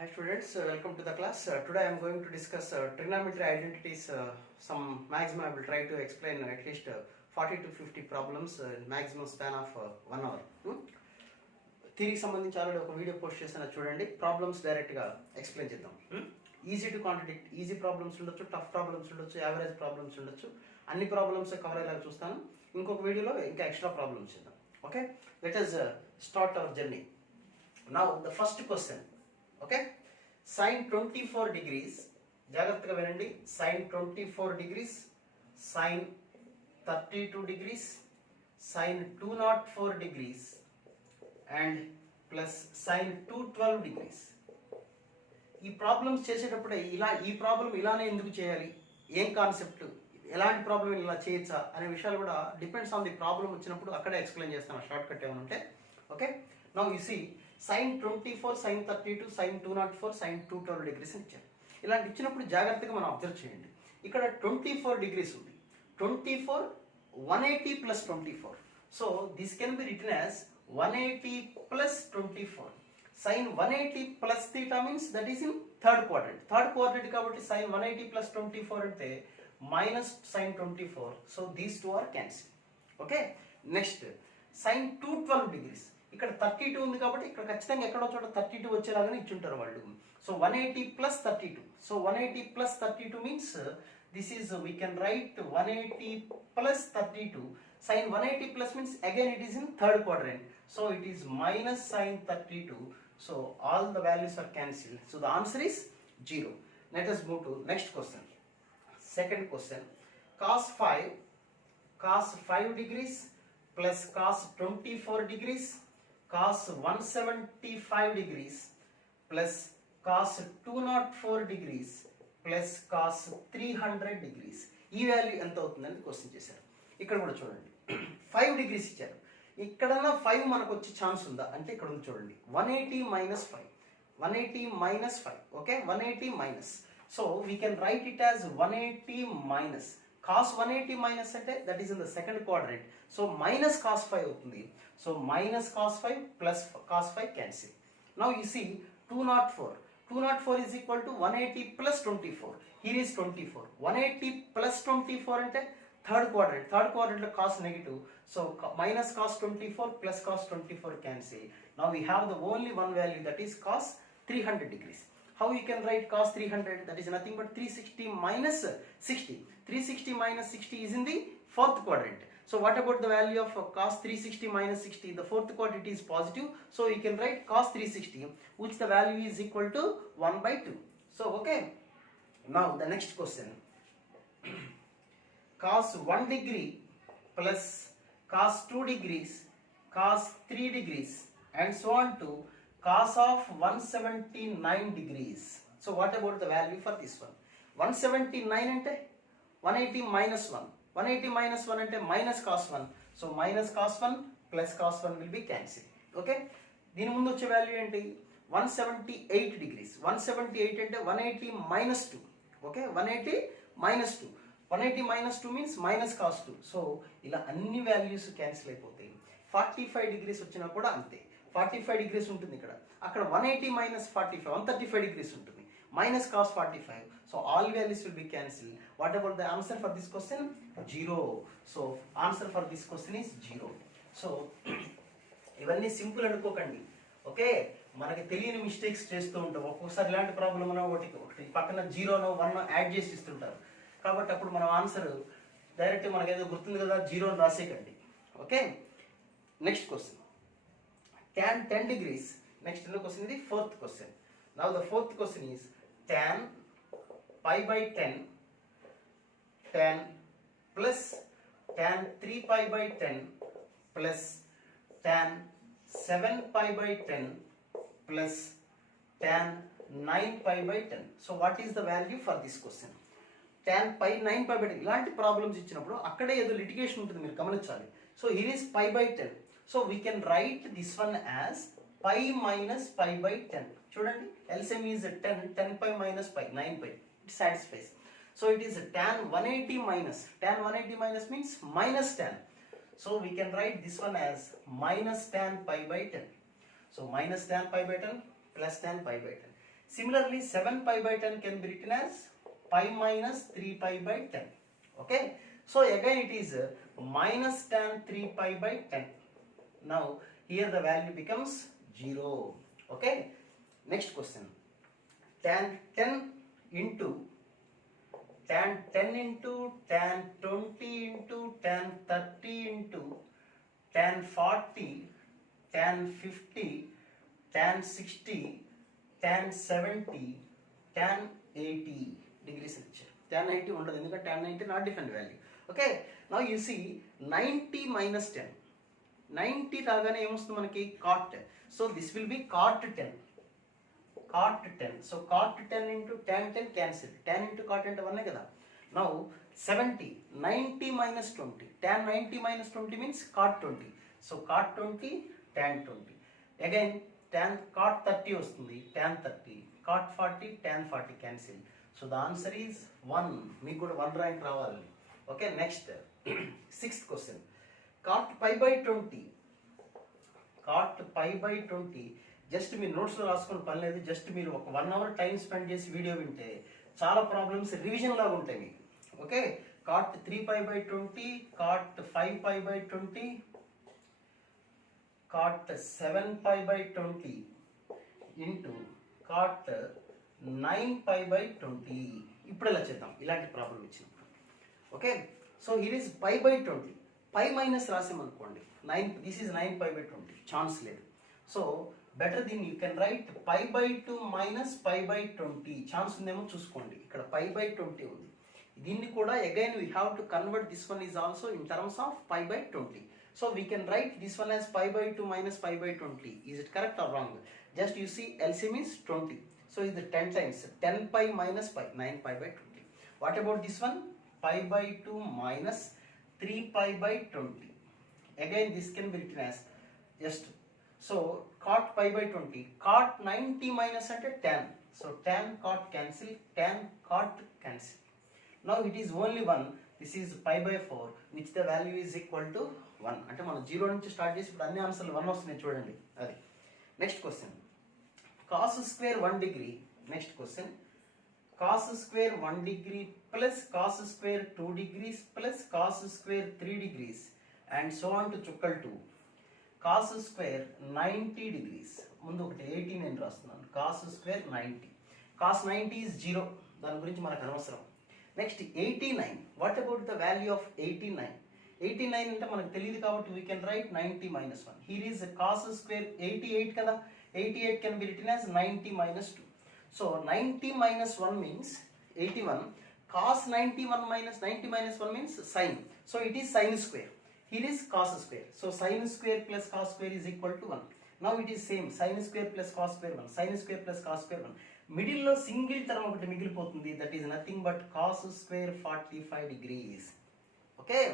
Hi students, welcome to the class. Today I am going to discuss trigonometry identities, some maximum. I will try to explain at least 40 to 50 problems in maximum span of 1 hour. థియరీకి సంబంధించి already ఒక video post చేసిన చూడండి. Problems డైరెక్ట్గా explain చేద్దాం. Easy to contradict, easy problems ఉండొచ్చు, tough problems ఉండొచ్చు, average problems ఉండొచ్చు. అన్ని ప్రాబ్లమ్స్ కవర్ అయ్యేలాగా చూస్తాను. ఇంకొక వీడియోలో ఇంకా ఎక్స్ట్రా ప్రాబ్లమ్స్ చేద్దాం. Okay, let us start our journey. Now the first question. Okay, sin 24 degrees, జాగ్రత్తగా వినండి. sin 24 degrees, sin 32 degrees, sin 204 degrees and plus sin 212 degrees. ఈ ప్రాబ్లమ్స్ చేసేటప్పుడే ఈ ప్రాబ్లం ఇలానే ఎందుకు చేయాలి, ఏం కాన్సెప్ట్, ఎలాంటి ప్రాబ్లం ఇలా చేయొచ్చా అనే విషయాలు కూడా డిపెండ్స్ ఆన్ ది ప్రాబ్లం వచ్చినప్పుడు అక్కడే ఎక్స్ప్లెయిన్ చేస్తాను. షార్ట్ కట్ ఏమైనా ఉంటే. Okay, now you see sin 24, sin 32, sin 204, sin 212 degrees అని ఇచ్చారు. ఇలాంటి ఇచ్చినప్పుడు జాగ్రత్తగా మనం అబ్జర్వ్ చేయండి. ఇక్కడ 24 degrees ఉంది. 24 180 plus 24. So this can be written as 180 plus 24. sin 180 plus theta means that is in third quadrant. Third quadrant కాబట్టి sin 180 plus 24 అంటే minus sin 24. So these two are cancelled. Okay, next sin 212 degrees. ఇక్కడ 32 ఉంది కాబట్టి ఇక్కడ ఖచ్చితంగా ఎక్కడో చోట 32 వచ్చేలాగానే ఇచ్చుంటారు వాళ్ళు. So 180 plus 32. So 180 plus 32 means this is we can write 180 plus 32. sin 180 plus means again it is in third quadrant. So it is minus sin 32. So all the values are cancelled. So the answer is 0. Let us move to next question. Second question. Cos 5 degrees plus cos 24 degrees, cos 175 degrees plus cos 204 degrees plus cos 300 degrees. ఈ value ఎంత అవుతుందని question చేశారు. ఇక్కడ కూడా చూడండి, 5 degrees ఇచ్చారు. ఇక్కడన్నా 5 మనకు వచ్చే ఛాన్స్ ఉందా అంటే ఇక్కడ ఉంది చూడండి, 180 minus 5. 180 minus 5. Okay, 180 minus. So we can write it as 180 minus. cos 180 minus అంటే that is in the second quadrant. So minus cos 5 అవుతుంది. So minus cos 5 plus cos 5 cancel. Now you see 204. 204 is equal to 180 plus 24. Here is 24. 180 plus 24 అంటే third quadrant. Third quadrant లో cos negative. So minus cos 24 plus cos 24 cancel. Now we have the only one value, that is cos 300 degrees. How you can write cos 300? That is nothing but 360 minus 60. 360 minus 60 is in the fourth quadrant. So what about the value of cos 360 minus 60? The fourth quadrant is positive. So you can write cos 360, which the value is equal to 1 by 2. So okay. Now the next question. Cos 1 degree plus cos 2 degrees, cos 3 degrees and so on to cos of 179 degrees. So what about the value for this one? 179 ante 180 minus 1. 180 minus 1 ante minus cos 1. So minus cos 1 plus cos 1 will be cancelled. Okay, దీని ముందు వచ్చే value ఏంటి? 178 degrees. 178 అంటే 180 minus 2. Okay, 180 minus 2. 180 minus 2 means minus cos 2. So ఇలా అన్ని values cancel అయిపోతాయి. 45 degrees వచ్చినా కూడా అంతే. 45 degrees ఉంటుంది ఇక్కడ. అక్కడ 180 minus 45, 135 degrees ఉంటుంది. Minus cos 45. So all values will be cancelled. What about the answer for this question? 0. So answer for this question is 0. So ఇవన్నీ సింపుల్ అనుకోకండి. ఓకే, మనకి తెలియని మిస్టేక్స్ చేస్తూ ఉంటాం. ఒక్కొక్కసారి ఇలాంటి ప్రాబ్లం ఒకటి పక్కన 0నో 1నో యాడ్ చేసి ఇస్తుంటారు. కాబట్టి అప్పుడు మనం ఆన్సర్ డైరెక్ట్ మనకేదో గుర్తుంది కదా 0 అని రాసేయకండి. Okay, next question. tan 10 degrees. Next question is the fourth question. Now the fourth question is tan pi by 10, tan plus tan 3 pi by 10 plus tan 7 pi by 10 plus tan 9 pi by 10. So what is the value for this question? tan pi 9 pi by 10. ఇలాంటి problems ఇచ్చినప్పుడు అక్కడే ఏదో litigation ఉంటుంది, మీరు గమనించాలి. So here is pi by 10. So we can write this one as pi minus pi by 10. చూడండి, LCM is 10. 10 pi minus pi, 9 pi. It satisfies. So it is tan 180 minus. Tan 180 minus means minus tan. So we can write this one as minus tan pi by 10. So minus tan pi by 10 plus tan pi by 10. Similarly, 7 pi by 10 can be written as pi minus 3 pi by 10. Okay, so again it is minus tan 3 pi by 10. Now here the value becomes 0. Okay, next question. Tan 10 into tan 10 into tan 20 into tan 30 into tan 40 tan 50 tan 60 tan 70 tan 80 degrees ఇచ్చారు. tan 90 ఉండదు ఎందుకంటే tan 90 not different value. Okay, now you see 90 minus 10. 90 రాగానే ఏమొస్తుంది మనకి cot 10. So this will be cot 10. cot 10. సో cot 10 into tan 10 cancel. tan into cot అంటే 1 కదా. Now 70. 90 minus 20. tan 90 minus 20 means cot 20. So cot 20 tan 20. Again tan cot 30 వస్తుంది. tan 30. cot 40 tan 40 cancel. So the answer is 1. మీకు కూడా 1 rank రావాలి. Okay, next 6th question. cot pi by 20. cot pi by 20 just మీరు నోట్స్లో రాసుకుని పని లేదు. Just మీరు ఒక 1 hour టైం స్పెండ్ చేసి వీడియో వింటే చాలా ప్రాబ్లమ్స్ రివిజన్ లాగా ఉంటాయి మీకు. Okay, cot 3 pi by 20, cot 5 pi by 20, cot 7 pi by 20 into cot 9 pi by 20. ఇప్పుడు ఎలా చేద్దాం ఇలాంటి ప్రాబ్లం ఇచ్చినప్పుడు. Okay, so here is pi by 20. Pi minus రాసామనుకోండి 9, this is 9 pi by 20, chance లేదు. సో బెటర్ దీన్ని you can write pi by 2 minus pi by 20. Chance ఉందేమో చూసుకోండి. ఇక్కడ పై బై 20 ఉంది. దీన్ని కూడా again we have to convert this one is also in terms of pi by 20. So we can write this one as pi by 2 minus pi by 20. Is it correct or wrong? Just you see LCM is 20. So ఇది 10 times 10 pi minus pi, 9 pi by 20. What about this one? Pi by 2 minus 3 pi by 20. Again this can be written as just, so cot pi by 20, cot 90 minus అంటే 10. So tan cot cancel, tan cot cancel. Now it is only 1. This is pi by 4 which the value is equal to 1. అంటే మనం 0 నుంచి start చేసి ఇప్పుడు అన్ని ఆన్సర్లు 1 వస్తున్నాయి చూడండి. అది next question. cos square 1 degree. Next question. cos square 1 degree plus cos square 2 degrees plus cos square 3 degrees and so on to చుక్కల్ 2. cos square 90 degrees. ముందు ఒకటి 18 నేను రాస్తున్నాను. cos square 90. cos 90 is 0. దాని గురించి మనకు అనవసరం. Next 89. What about the value of 89? 89 అంటే మనకు తెలియదు కాబట్టి we can right 90 minus 1. Here is cos square 88 కదా. 88 can be written as 90 minus 2. So 90 minus 1 means 81. Cos 91 minus 90 minus 1 means sin. So it is sin square. Here is cos square. So sin square plus cos square is equal to 1. Now it is same. Sin square plus cos square 1. Sin square plus cos square 1. Middle లో single term ఒకటి మిగిలిపోతుంది. That is nothing but cos square 45 degrees. Okay.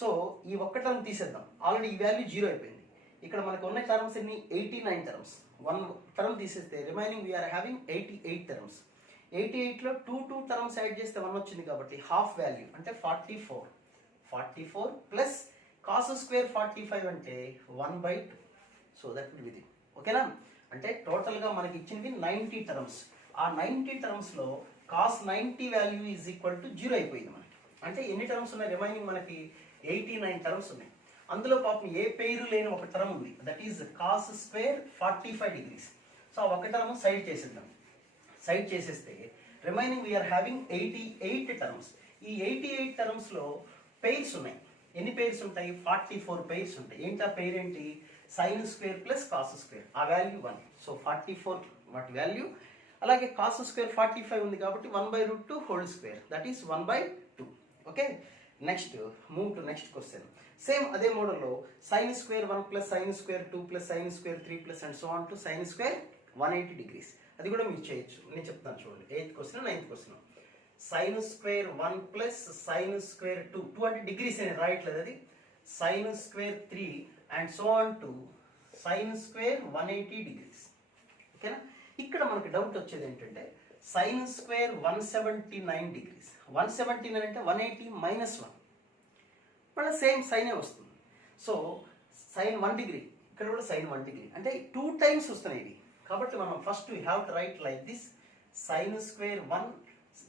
So ఈ ఒక్క term తీసేద్దాం. Already ఈ value 0 అయిపోయింది. ఇక్కడ మనకు ఉన్న టర్మ్స్ ఎన్ని? 89 టర్మ్స్. 1 టర్మ్ తీసేస్తే రిమైనింగ్ వీఆర్ హ్యావింగ్ 88 టర్మ్స్. 88లో 2 టర్మ్స్ యాడ్ చేస్తే 1 వచ్చింది కాబట్టి హాఫ్ వాల్యూ అంటే 44 ప్లస్ కాస్ స్క్వేర్ 45 అంటే 1/2. So that will be. ఓకేనా? అంటే టోటల్గా మనకి ఇచ్చినవి 90 టర్మ్స్. ఆ 90 టర్మ్స్లో cos 90 value is equal to 0 అయిపోయింది మనకి. అంటే ఎన్ని టర్మ్స్ ఉన్నాయి? రిమైనింగ్ మనకి 89 టర్మ్స్ ఉన్నాయి. అందులో పాపం ఏ పేరు లేని ఒక టర్మ్ ఉంది. That is cos square 45 degrees. So ఆ ఒక టర్మ్ సైడ్ చేసేద్దాం. సైడ్ చేసేస్తే రిమైనింగ్ వీఆర్ హ్యావింగ్ 88 టర్మ్స్. ఈ 88 టర్మ్స్లో పెయిర్స్ ఉన్నాయి. ఎన్ని పెయిర్స్ ఉంటాయి? 44 పెయిర్స్ ఉంటాయి. ఏంటి ఆ పెయిర్ ఏంటి? Sign square plus cos square. ఆ వాల్యూ 1. సో 44 వాటి వాల్యూ. అలాగే కాస్ స్క్వేర్ 45 ఉంది కాబట్టి 1/√2 whole square. That is 1/2. Okay, next move to next question. Same అదే మోడల్లో sine square 1 plus sine square 2 plus sine square 3 plus and so on to sign square 180 degrees. అది కూడా మీరు చేయొచ్చు. నేను చెప్తాను చూడండి. 8th question 9th question. Sine square 1 plus sine square 2 అంటే డిగ్రీస్ అని రాయట్లేదు, అది sine square 3 and so on to sign square 180 degrees. ఓకేనా? ఇక్కడ మనకి డౌట్ వచ్చేది ఏంటంటే సైన్ స్క్వేర్ 179 degrees. 179 అంటే 180 మైనస్ 1. మళ్ళీ సేమ్ సైనే వస్తుంది. సో సైన్ 1 degree, ఇక్కడ కూడా సైన్ 1 degree అంటే 2 టైమ్స్ వస్తున్నాయి. ఇవి కాబట్టి మనం first we have to right like this sin square 1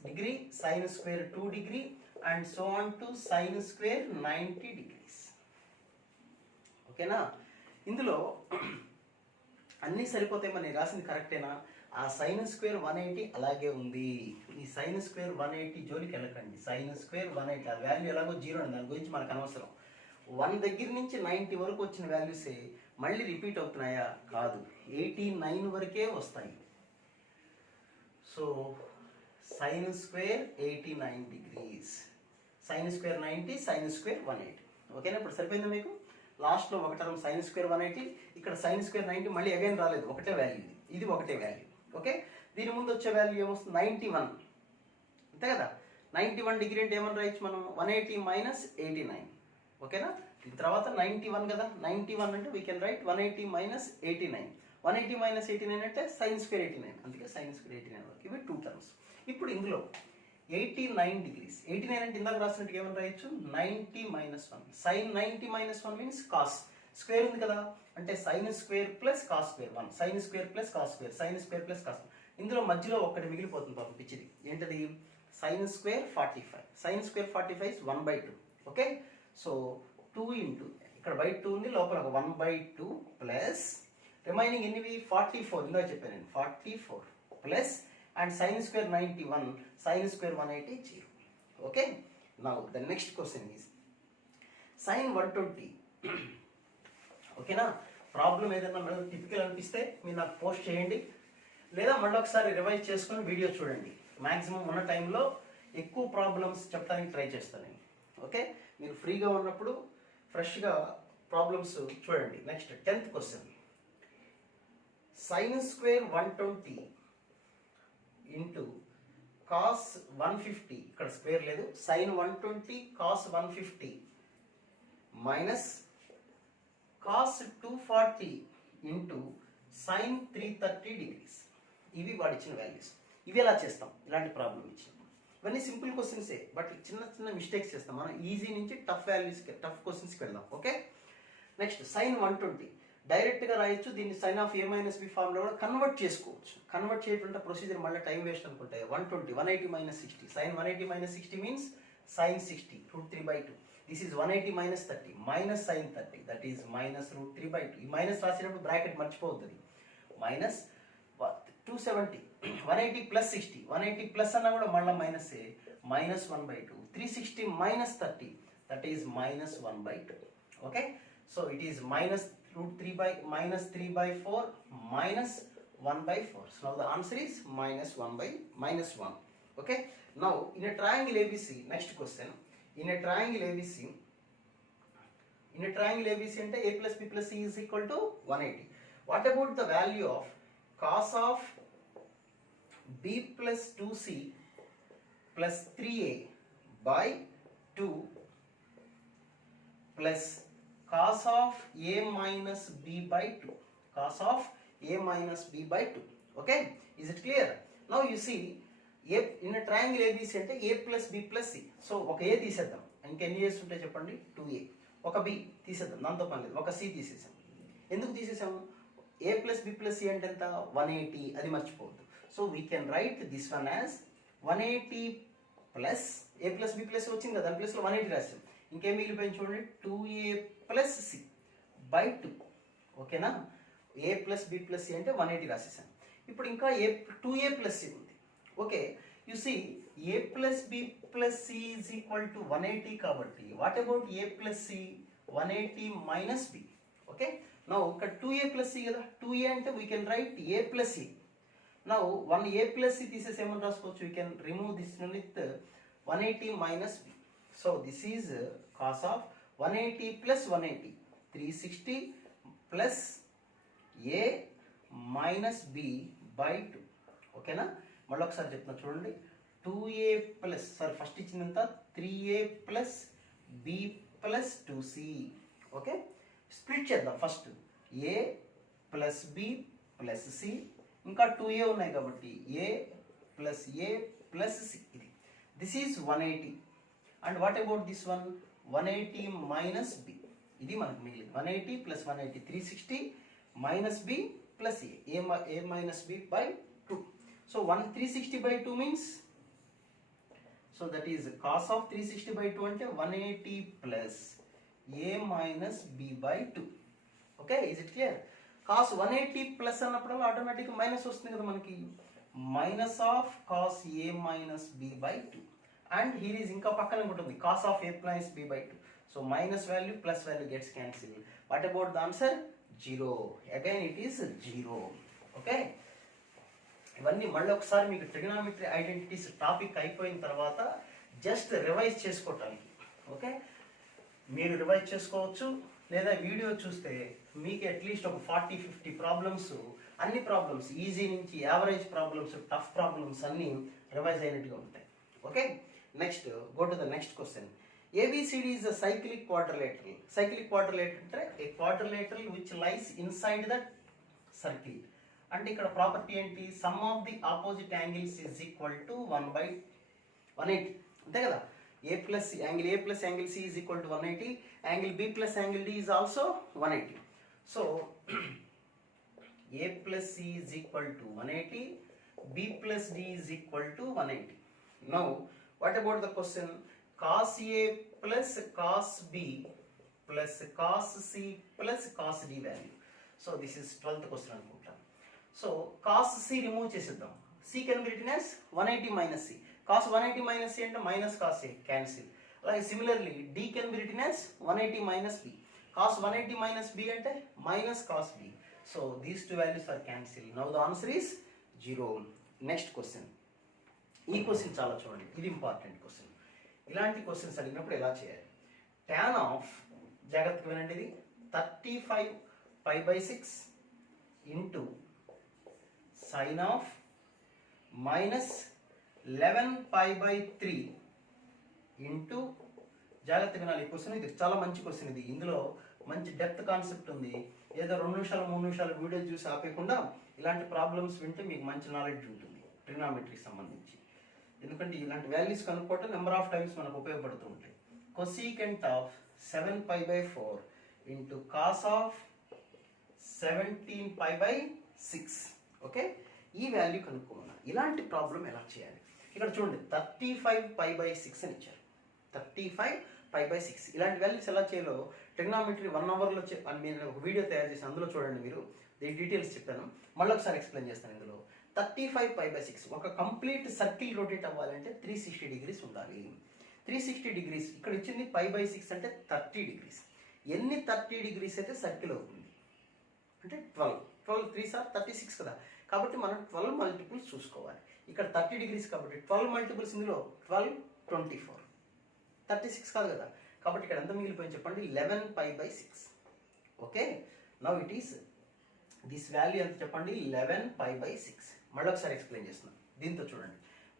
degree, sin square 2 degree and so on to sin square 90 degrees. ఓకేనా? ఇందులో అన్నీ సరిపోతాయి. మనం రాసింది కరెక్టేనా? ఆ సైన్ స్క్వేర్ 180 అలాగే ఉంది. ఈ సైన్ స్క్వేర్ 180 జోలికి వెళ్ళకండి. సైన్ స్క్వేర్ 180 ఆ వాల్యూ ఎలాగో 0 అండి, దాని గురించి మనకు అనవసరం. 1 దగ్గర నుంచి 90 వరకు వచ్చిన వాల్యూసే మళ్ళీ రిపీట్ అవుతున్నాయా? కాదు, 89 వరకే వస్తాయి. So sine square 89 degrees, sign square 90, sign square 180. ఓకేనా? ఇప్పుడు సరిపోయిందా మీకు? లాస్ట్లో ఒక టర్మ్ సైన్ స్క్వేర్ 180, ఇక్కడ సైన్ స్క్వేర్ 90 మళ్ళీ అగైన్ రాలేదు, ఒకటే వాల్యూ, ఇది ఒకటే వాల్యూ. ఓకే, దీని ముందు వచ్చే వాల్యూ ఏమొస్తుంది? 91, అంతే కదా? 91 డిగ్రీ అంటే ఏమని రాయొచ్చు మనం? 180 మైనస్ 89. ఓకేనా? దీని తర్వాత 91 కదా, 91 అంటే we can write 180 minus 89. 180 minus 89 అంటే సైన్ స్క్వేర్ 89, అందుకే సైన్ స్క్వేర్ 89 వరకు. ఇవి 2 టర్మ్స్. ఇప్పుడు ఇందులో 89 డిగ్రీస్, 89 అంటే ఇందాక రాసినట్టుగా ఏమని రాయొచ్చు? 90 minus 1. Sine 90 minus 1 means cos. Square ఉంది కదా, అంటే sine square plus cos square 1, sine square plus cos square, sine square plus cos. ఇందులో మధ్యలో ఒక్కటి మిగిలిపోతుంది పాపం పిచ్చిది. ఏంటది? Sine square 45. Sine square 45 is 1/2. Okay, so 2 into ఇక్కడ బై 2 ఉంది, లోపల ఒక 1/2 ప్లస్ రిమైనింగ్ ఎన్నివి? 44. ఇందాక చెప్పాను నేను 44 plus and sine square 91, sine square 180 0. Okay, now the next question is sine 120. ఓకేనా? ప్రాబ్లం ఏదైనా మళ్ళీ టిపికల్ అనిపిస్తే మీరు నాకు పోస్ట్ చేయండి, లేదా మళ్ళీ ఒకసారి రివైజ్ చేసుకొని వీడియో చూడండి. మ్యాక్సిమం ఉన్న టైంలో ఎక్కువ ప్రాబ్లమ్స్ చెప్పడానికి ట్రై చేస్తాను నేను. ఓకే, మీరు ఫ్రీగా ఉన్నప్పుడు ఫ్రెష్గా ప్రాబ్లమ్స్ చూడండి. Next 10th question. Sine square 120 into cos 150, ఇక్కడ స్క్వేర్ లేదు, sine 120 cos 150 minus cos 240 into sine 330 degrees. ఇవి వాడు ఇచ్చిన వాల్యూస్. ఇవి ఎలా చేస్తాం ఇలాంటి ప్రాబ్లం ఇచ్చినప్పుడు? ఇవన్నీ సింపుల్ క్వశ్చన్సే, బట్ చిన్న చిన్న మిస్టేక్స్ చేస్తాం మనం. ఈజీ నుంచి టఫ్ వాల్యూస్కి, టఫ్ క్వశ్చన్స్కి వెళ్దాం. ఓకే, నెక్స్ట్ సైన్ 120 డైరెక్ట్గా రాయొచ్చు, దీన్ని sine of A minus B ఫార్మ్లో కూడా కన్వర్ట్ చేసుకోవచ్చు. కన్వర్ట్ చేయకుండా ప్రొసీజర్ మళ్ళీ టైం వేస్ట్ అనుకుంటాయి. 120 180 minus 60, sine 180 minus 60 means sine 60 √3/2. This is 180 minus 30 minus sine 30, that is minus √3/2. ఈ మైనస్ రాసినప్పుడు బ్రాకెట్ మర్చిపోతుంది. మైనస్ 270, 180 ప్లస్ 60, 180 ప్లస్ అన్నా కూడా మళ్ళీ minus minus 1/2. 360 minus 30, that is minus 1/2. Okay, so it is minus minus 3/4 minus 1/4. So now the answer is minus 1. Okay, now in a triangle ABC, next question, in a triangle ABC అంటే a plus b plus c is equal to 180. What about the value of cos of b plus 2c plus 3a by 2 plus cos of a minus b by 2, cos of a minus b by 2. Okay, is it clear? Now you see a in a triangle ABC అంటే a plus b plus c. So ఒక a తీసేద్దాం, ఇంకెన్ని a's ఉంటాయి చెప్పండి? 2a. ఒక b తీసేద్దాం, దాంతో పని లేదు, ఒక c తీసేసాం. ఎందుకు తీసేసాము? a plus b plus c అంటే ఎంత? 180, అది మర్చిపోవద్దు. So we can write this one as 180 plus a plus b plus c వచ్చింది కదా, దాని ప్లస్లో 180 రాసాం. ఇంకేం మిగిలిపోయింది చూడండి? 2a plus C by 2. ఓకేనా? A plus B plus C అంటే 180 రాసేసాను. ఇప్పుడు ఇంకా 2a ప్లస్ సి ఉంది. Okay, you see A plus B plus C is equal to 180 కాబట్టి what about A plus C? 180 minus B. Okay, now ఇక్కడ 2a plus C కదా, 2a అంటే we can write A plus C. Now 1a plus C తీసేసి ఏమని రాసుకోవచ్చు? We can remove this with 180 minus B. So this is cos of 180 plus 180, 360 plus a minus b by 2. ఓకేనా? మళ్ళీ ఒకసారి చెప్తున్నా చూడండి. 2a ప్లస్, సారీ ఫస్ట్ ఇచ్చినంత 3a plus b plus 2c. Okay, split చేద్దాం. First a plus b plus c, ఇంకా 2a ఉన్నాయి కాబట్టి a plus a plus c. ఇది this is 180. And what about this one? 180 minus B. ఇది మనకు మిగిలింది 180 plus 180, 360 minus B plus a minus b by 2. So 360 by 2 means, so that is cos of 360 by 2 అంటే 180 plus a minus b by 2. Okay, is it clear? Cos 180 plus అన్నప్పుడు automatic minus వస్తుంది కదా మనకి, minus of cos a minus b by 2. And here is ఇంకా పక్కన ఉంటుంది cos of a minus b by 2. So minus value plus value gets cancelled. What about the answer? 0. Again it is 0. Okay. ఇవన్నీ మళ్ళీ ఒకసారి మీకు trigonometry identities topic అయిపోయిన తర్వాత just revise చేసుకోవటానికి. ఓకే, మీరు రివైజ్ చేసుకోవచ్చు, లేదా వీడియో చూస్తే మీకు అట్లీస్ట్ ఒక 40-50 ప్రాబ్లమ్స్, అన్ని ప్రాబ్లమ్స్ ఈజీ నుంచి యావరేజ్ ప్రాబ్లమ్స్, టఫ్ ప్రాబ్లమ్స్ అన్నీ రివైజ్ అయినట్టుగా ఉంటాయి. Okay, next go to the next question. ABCD is a cyclic quadrilateral. Cyclic quadrilateral అంటే a quadrilateral which lies inside the circle. అంటే ఇక్కడ ప్రాపర్టీ ఏంటి, some of the opposite angles is equal to 1/180. అంతే కదా, a plus angle C is equal to 180, angle B plus angle D is also 180. So a plus C is equal to 180, B plus D is equal to 180. Now what about the question, cos A plus cos B plus cos C plus cos D value. So this is 12th question అనుకుంటాను. సో cos C remove చేసేద్దాం. C can be written as 180 minus C. cos 180 minus C అంటే minus cos A, cancel. అలాగే similarly D can be written as 180 minus B. cos 180 minus B అంటే minus cos B. So these two values are cancel. Now the answer is 0. Next question. ఈ question చాలా చూడండి, ఇది important question. ఇలాంటి questions అడిగినప్పుడు ఎలా చేయాలి, tan ఆఫ్, జాగ్రత్తగా వినండి, ఇది 35 π/6 into sin of minus 11 π/3 into, జాగ్రత్తగా వినాలి ఈ క్వశ్చన్, ఇది చాలా మంచి క్వశ్చన్. ఇది ఇందులో మంచి డెప్త్ కాన్సెప్ట్ ఉంది. ఏదో 2 నిమిషాలు 3 నిమిషాలు వీడియో చూసి ఆపేయకుండా ఇలాంటి ప్రాబ్లమ్స్ వింటే మీకు మంచి నాలెడ్జ్ ఉంటుంది ట్రిగ్నామెట్రీకి సంబంధించి. ఎందుకంటే ఇలాంటి వాల్యూస్ కనుక్కోవటం నెంబర్ ఆఫ్ టైమ్స్ మనకు ఉపయోగపడుతూ ఉంటాయి. Cosecant of 7 π/4 into cos of 17 π/6. Okay, ఈ వాల్యూ కనుక్కోమన్నారు. ఇలాంటి ప్రాబ్లం ఎలా చేయాలి, ఇక్కడ చూడండి 35 π/6 అని ఇచ్చారు. 35 π/6 ఇలాంటి వాల్యూస్ ఎలా చేయాలో ట్రిగ్నామెట్రీ 1 అవర్లో నేను ఒక వీడియో తయారు చేసి అందులో చూడండి, మీరు డీటెయిల్స్ చెప్పాను. మళ్ళీ ఒకసారి ఎక్స్ప్లెయిన్ చేస్తాను. ఇందులో 35 π/6 ఒక కంప్లీట్ సర్కిల్ రొటేట్ అవ్వాలంటే 360 డిగ్రీస్ ఉండాలి. 360 డిగ్రీస్ ఇక్కడ ఇచ్చింది π/6 అంటే 30 డిగ్రీస్. ఎన్ని 30 డిగ్రీస్ అయితే సర్కిల్ అవుతుంది అంటే 12 3 సార్ 36 కదా, కాబట్టి మనం 12 మల్టిపుల్స్ చూసుకోవాలి. ఇక్కడ 30 డిగ్రీస్ కాబట్టి 12 మల్టిపుల్స్, ఇందులో 12 24 36 కాదు కదా, కాబట్టి ఇక్కడ ఎంత మిగిలిపోయింది చెప్పండి, 11 π/6. Okay, now it is this value ఎంత చెప్పండి, 11 π/6. మళ్ళీ ఒకసారి ఎక్స్ప్లెయిన్ చేస్తున్నాను. దీంతో చూడండి,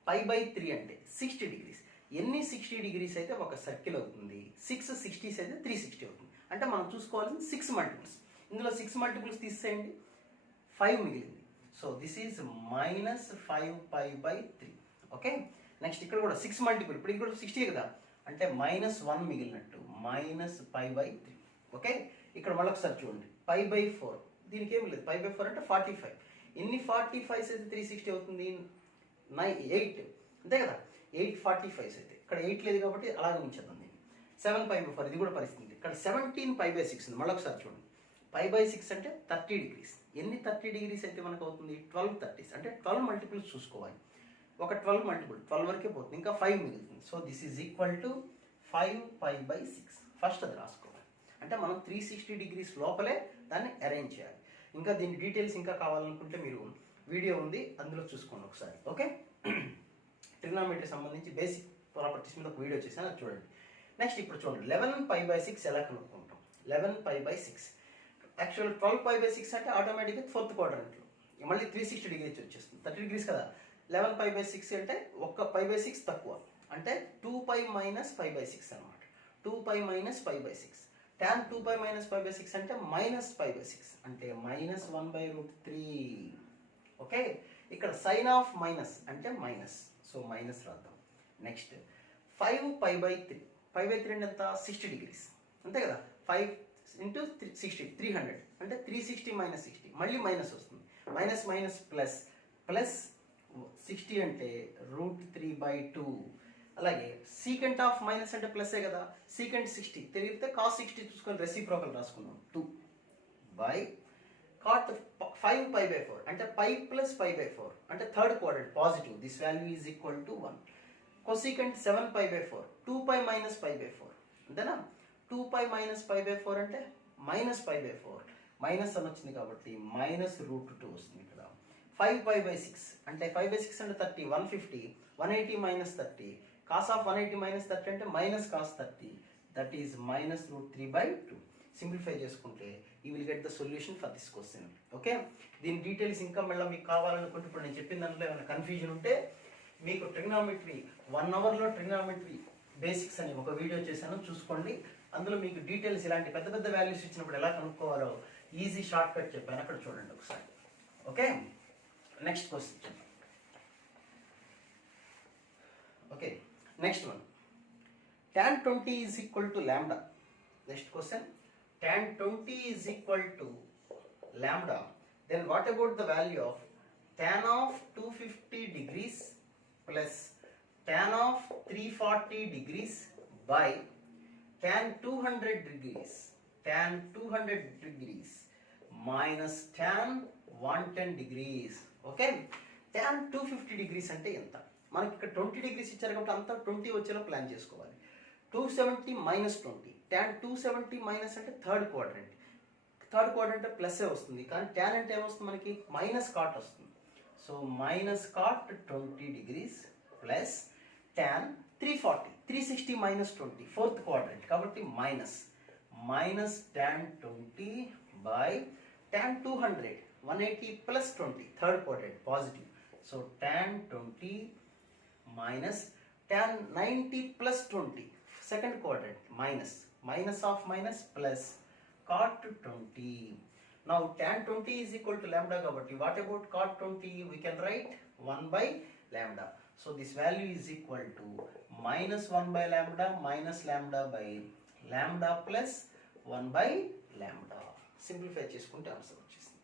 π/3 అంటే 60 డిగ్రీస్. ఎన్ని 60 డిగ్రీస్ అయితే ఒక సర్కిల్ అవుతుంది, 6 60s అయితే 360 అవుతుంది. అంటే మనం చూసుకోవాల్సింది 6 మల్టిపుల్స్. ఇందులో 6 మల్టిపుల్స్ తీసేయండి, 5 మిగిలింది. So this is -5 π/3. Okay, next ఇక్కడ కూడా 6 మల్టిపుల్, ఇప్పుడు ఇది కూడా 60 కదా, అంటే -1 మిగిలినట్టు, -π/3. ఓకే, ఇక్కడ మళ్ళీ ఒకసారి చూడండి, π/4 దీనికి ఏమి లేదు, π/4 అంటే 45. ఎన్ని 45s అయితే 360 అవుతుంది, 8 అంతే కదా, 8 45s అయితే ఇక్కడ 8 లేదు కాబట్టి అలాగే ఉంచేద్దాం దీన్ని. 7 π/4 ఇది కూడా పరిస్థితి. ఇక్కడ 17 π/6 ఉంది. మళ్ళీ ఒకసారి చూడండి, π/6 అంటే 30 డిగ్రీస్. ఎన్ని 30 డిగ్రీస్ అయితే మనకు అవుతుంది, 12 30s అంటే 12 మల్టిపుల్స్ చూసుకోవాలి. ఒక 12 మల్టిపుల్ 12 వరకే పోతుంది, ఇంకా 5 మిగులుతుంది. So this is equal to 5 π/6. First అది రాసుకోవాలి. అంటే మనం 360 డిగ్రీస్ లోపలే దాన్ని అరేంజ్ చేయాలి. ఇంకా దీని డీటెయిల్స్ ఇంకా కావాలనుకుంటే మీరు వీడియో ఉంది, అందులో చూసుకోండి ఒకసారి. ఓకే, ట్రిగ్నామెట్రీ సంబంధించి బేసిక్ ప్రాపర్టీస్ మీద ఒక వీడియో చేశాను, అది చూడండి. నెక్స్ట్ ఇప్పుడు చూడండి, 11 π/6 ఎలా కనుక్కుంటాం. 11 π/6 యాక్చువల్ 12 π/6 అంటే ఆటోమేటిక్గా 4th క్వాడ్రంట్లో మళ్ళీ 360 డిగ్రీస్ వచ్చేస్తుంది. 30 డిగ్రీస్ కదా, 11 π/6 అంటే ఒక్క π/6 తక్కువ, అంటే 2π - π/6 అనమాట. 2π - π/6. tan 2π - π/6 అంటే -π/6 అంటే -1/√3. ఓకే, ఇక్కడ సైన్ ఆఫ్ మైనస్ అంటే మైనస్, సో మైనస్ రాద్దాం. నెక్స్ట్ 5 π/3. π/3 అంటే ఎంత, 60 డిగ్రీస్ అంతే కదా. 5 ఇంటూ 60 300 అంటే 360 మైనస్ 60 మళ్ళీ మైనస్ వస్తుంది, మైనస్ మైనస్ ప్లస్, ప్లస్ 60 అంటే √3/2. అలాగే సీకెంట్ ఆఫ్ మైనస్ అంటే ప్లస్సే కదా, సీకెంట్ 60 తిరిగితే కాస్ 60 చూసుకొని రెసిప్రోకల్ రాసుకున్నాం 2 బై కాట్ 5π/4 అంటే π ప్లస్ π/4 అంటే third quadrant positive, this value is equal to 1. Cosecant 7π/4 2π minus π/4 అంతేనా, 2π మైనస్ π/4 అంటే మైనస్ π/4, మైనస్ అని వచ్చింది కాబట్టి మైనస్ √2 వస్తుంది ఇక్కడ. 5π/6 అంటే 5/6 అంటే 30, 150, 180 మైనస్ 30, కాస్ ఆఫ్ 180 మైనస్ 30 అంటే minus cos 30, that is minus √3/2. Simplify చేసుకుంటే you will get the solution for this question. Okay, దీని డీటెయిల్స్ ఇంకా మళ్ళీ మీకు కావాలనుకుంటే ఇప్పుడు నేను చెప్పిన దాంట్లో ఏమైనా కన్ఫ్యూజన్ ఉంటే మీకు ట్రిగ్నామెట్రీ 1 అవర్లో ట్రిగ్నామెట్రీ బేసిక్స్ అని ఒక వీడియో చేశాను, చూసుకోండి. అందులో మీకు డీటెయిల్స్ ఇలాంటి పెద్ద పెద్ద వాల్యూస్ ఇచ్చినప్పుడు ఎలా కనుక్కోవాలో ఈజీ షార్ట్ కట్ చెప్పాను, అక్కడ చూడండి ఒకసారి. ఓకే, నెక్స్ట్ క్వశ్చన్ చూద్దాం. Okay, next one, tan 20 is equal to lambda. Next question, tan 20 is equal to lambda. Then what about the value of tan of 250 degrees plus tan of 340 degrees by tan 200 degrees, tan 200 degrees minus tan 110 degrees. Okay, tan 250 degrees అంటే ఎంత? మనకి ఇక్కడ 20 degrees ఇచ్చారు కాబట్టి అంతా 20 వచ్చేలా plan చేసుకోవాలి. 270 minus 20, tan 270 minus అంటే third quadrant, third quadrant plus వస్తుంది, కానీ tan అంటే ఏమొస్తుంది మనకి మైనస్ కాట్ వస్తుంది. So minus cot 20 degrees plus tan 340, 360 minus 20 fourth quadrant కాబట్టి minus, minus tan 20 by tan 200 180 plus 20 third quadrant positive. So tan 20 minus tan 90 plus 20 second quadrant minus, minus of minus plus cot 20. Now tan 20 is equal to lambda kabatti what about cot 20? We can write 1 by lambda. So this value is equal to minus 1 by lambda minus lambda by lambda plus 1 by lambda. Simplify చేసుకుంటే answer వచ్చేసింది.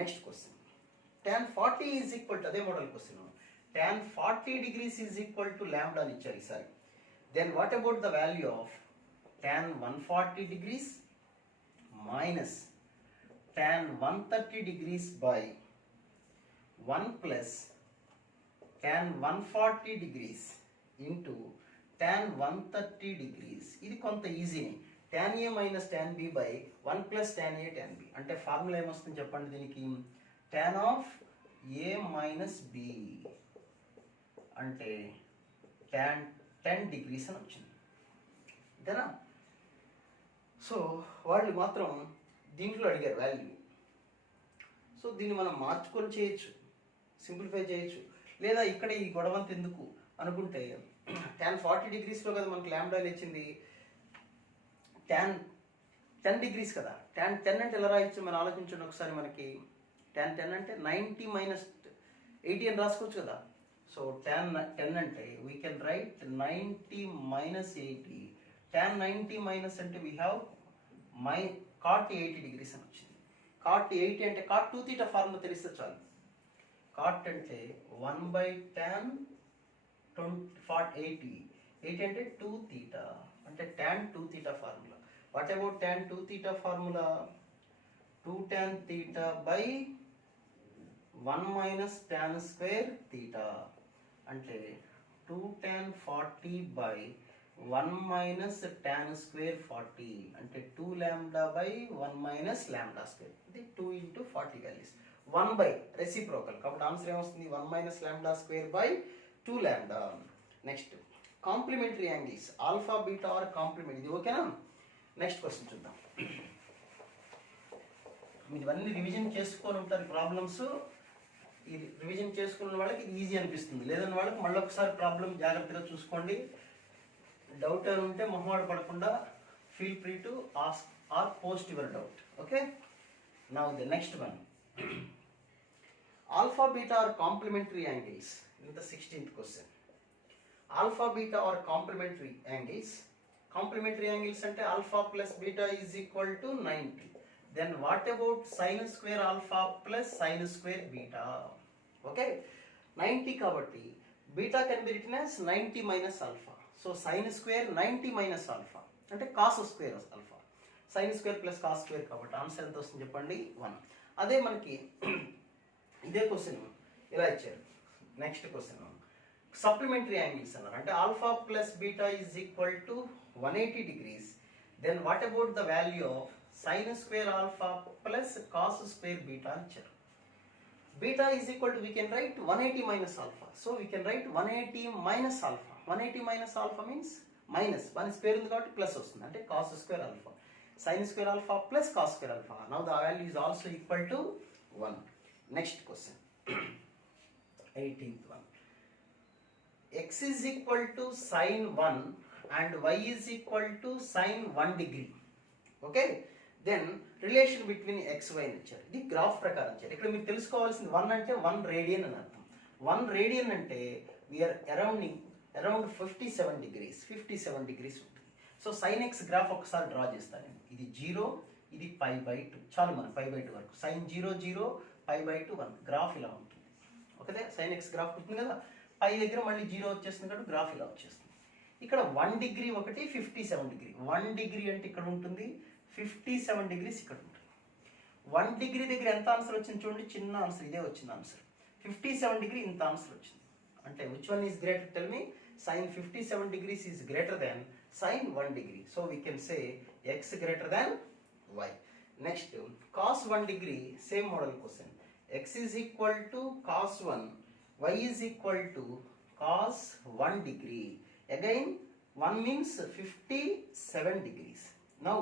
Next question, tan 40 is equal to అదే model question, tan 40 degrees is equal to lambda అని ఇచ్చారు ఈసారి. Then what about the value of tan 140 degrees minus tan 130 degrees by 1 plus tan 140 degrees into tan 130 degrees. ఇది కొంత ఈజీని, tan a minus tan b by 1 plus tan a tan b అంటే formula ఏమొస్తుంది చెప్పండి దీనికి, tan of a minus b అంటే tan 10 degrees అని వచ్చింది అంతేనా. సో వాళ్ళు మాత్రం దీంట్లో అడిగారు వాల్యూ, సో దీన్ని మనం మార్చుకొని చేయొచ్చు, సింప్లిఫై చేయొచ్చు, లేదా ఇక్కడ ఈ గొడవంత ఎందుకు అనుకుంటే tan 40 degreesలో కదా మనకు ల్యాంబ్డా ఇచ్చింది, tan 10 degrees కదా, tan 10 అంటే ఎలా రాయొచ్చు మనం ఆలోచించండి ఒకసారి. మనకి tan 10 అంటే 90 మైనస్ 80 అని రాసుకోవచ్చు కదా. సో tan 10 అంటే we can write 90 minus 80, tan 90 minus అంటే we have cot 80 degrees అని వచ్చింది. cot 80 అంటే cot 2 theta ఫార్ములా తెలిస్తే చాలు. cot అంటే 1 by tan 80, 80 అంటే 2 theta అంటే tan 2 theta formula. What about tan 2 theta formula, 2 tan theta by 1 minus tan square theta అంటే 2 tan 40 by 1 minus tan square 40 అంటే 2 lambda by 1 minus lambda square. ఇది 2 into 40 values, 1 by reciprocal కాబట్టి answer ఏమొస్తుంది 1 minus lambda square by 2 lambda. Next complementary angles alpha beta are complement, ఇది ఓకేనా. Next question చూద్దాం. మీరు ఇవన్నీ రివిజన్ చేసుకొని ఉంటారు ప్రాబ్లమ్స్, ఈ రివిజన్ చేసుకున్న వాళ్ళకి ఇది ఈజీ అనిపిస్తుంది, లేదన్న వాళ్ళకి మళ్ళీ ఒకసారి ప్రాబ్లం జాగ్రత్తగా చూసుకోండి. డౌట్ అని ఉంటే మొహమాట పడకుండా feel free to ask or post your doubt. Okay, now the next one, alpha beta are complementary angles in the 16th question. Alpha beta are complementary angles, complementary angles అంటే alpha plus beta is equal to 90. Then what about sine square alpha plus sine square beta? Okay, 90 కాబట్టి beta can be written as 90 minus alpha. So sine square 90 minus alpha అంటే cos square alpha. Sine square plus cos square కాబట్టి answer ఎంత వస్తుంది చెప్పండి? 1. అదే మనకి ఇదే question ఇలా ఇచ్చారు. నెక్స్ట్ క్వశ్చన్ సప్లిమెంటరీ యాంగిల్స్ అన్నారు. అంటే alpha plus beta is equal to 180 degrees. Then what about the value of sine square alpha plus cos square beta ఇచ్చారు. Beta is equal to we can write 180 minus alpha. So we can write 180 minus alpha. 180 minus alpha means minus 1 square ఉంది కాబట్టి plus వస్తుంది, అంటే cos square alpha. Sine square alpha plus cos square alpha. Now the value is also equal to 1. Next question 18th one. X is equal to sin 1 and y is equal to sin 1 degree. Okay, then relation between x, y అని ఇచ్చారు. ఇది graph ప్రకారం ఇచ్చారు. ఇక్కడ మీరు తెలుసుకోవాల్సింది 1 అంటే 1 radian అని అర్థం. 1 రేడియన్ అంటే వీఆర్ అరౌండ్ 57 degrees. 57 degrees ఉంటుంది. సో sin x గ్రాఫ్ ఒకసారి డ్రా చేస్తాను నేను. ఇది 0, ఇది π/2. చాలు మనం π/2 వరకు. sin 0 0, π/2 1. గ్రాఫ్ ఇలా ఉంటుంది. ఓకే, సైన్ ఎక్స్ గ్రాఫ్ ఉంటుంది కదా, పై దగ్గర మళ్ళీ 0 వచ్చేస్తుంది కాబట్టి గ్రాఫ్ ఇలా వచ్చేస్తుంది. ఇక్కడ 1 డిగ్రీ ఒకటి, 57 డిగ్రీ. 1 డిగ్రీ అంటే ఇక్కడ ఉంటుంది, 57 degrees ఇక్కడ ఉంటుంది. 1 డిగ్రీ దగ్గర ఎంత ఆన్సర్ వచ్చింది చూడండి, చిన్న ఆన్సర్ ఇదే వచ్చింది ఆన్సర్. 57 డిగ్రీ ఇంత ఆన్సర్ వచ్చింది. అంటే which one is greater? Tell me. Sine 57 degrees is greater than sine 1 degree. So we can say X greater than Y. Next cos 1 degree, same model question. x is equal to cos 1, y is equal to cos 1 degree. Again 1 means 57 degrees. Now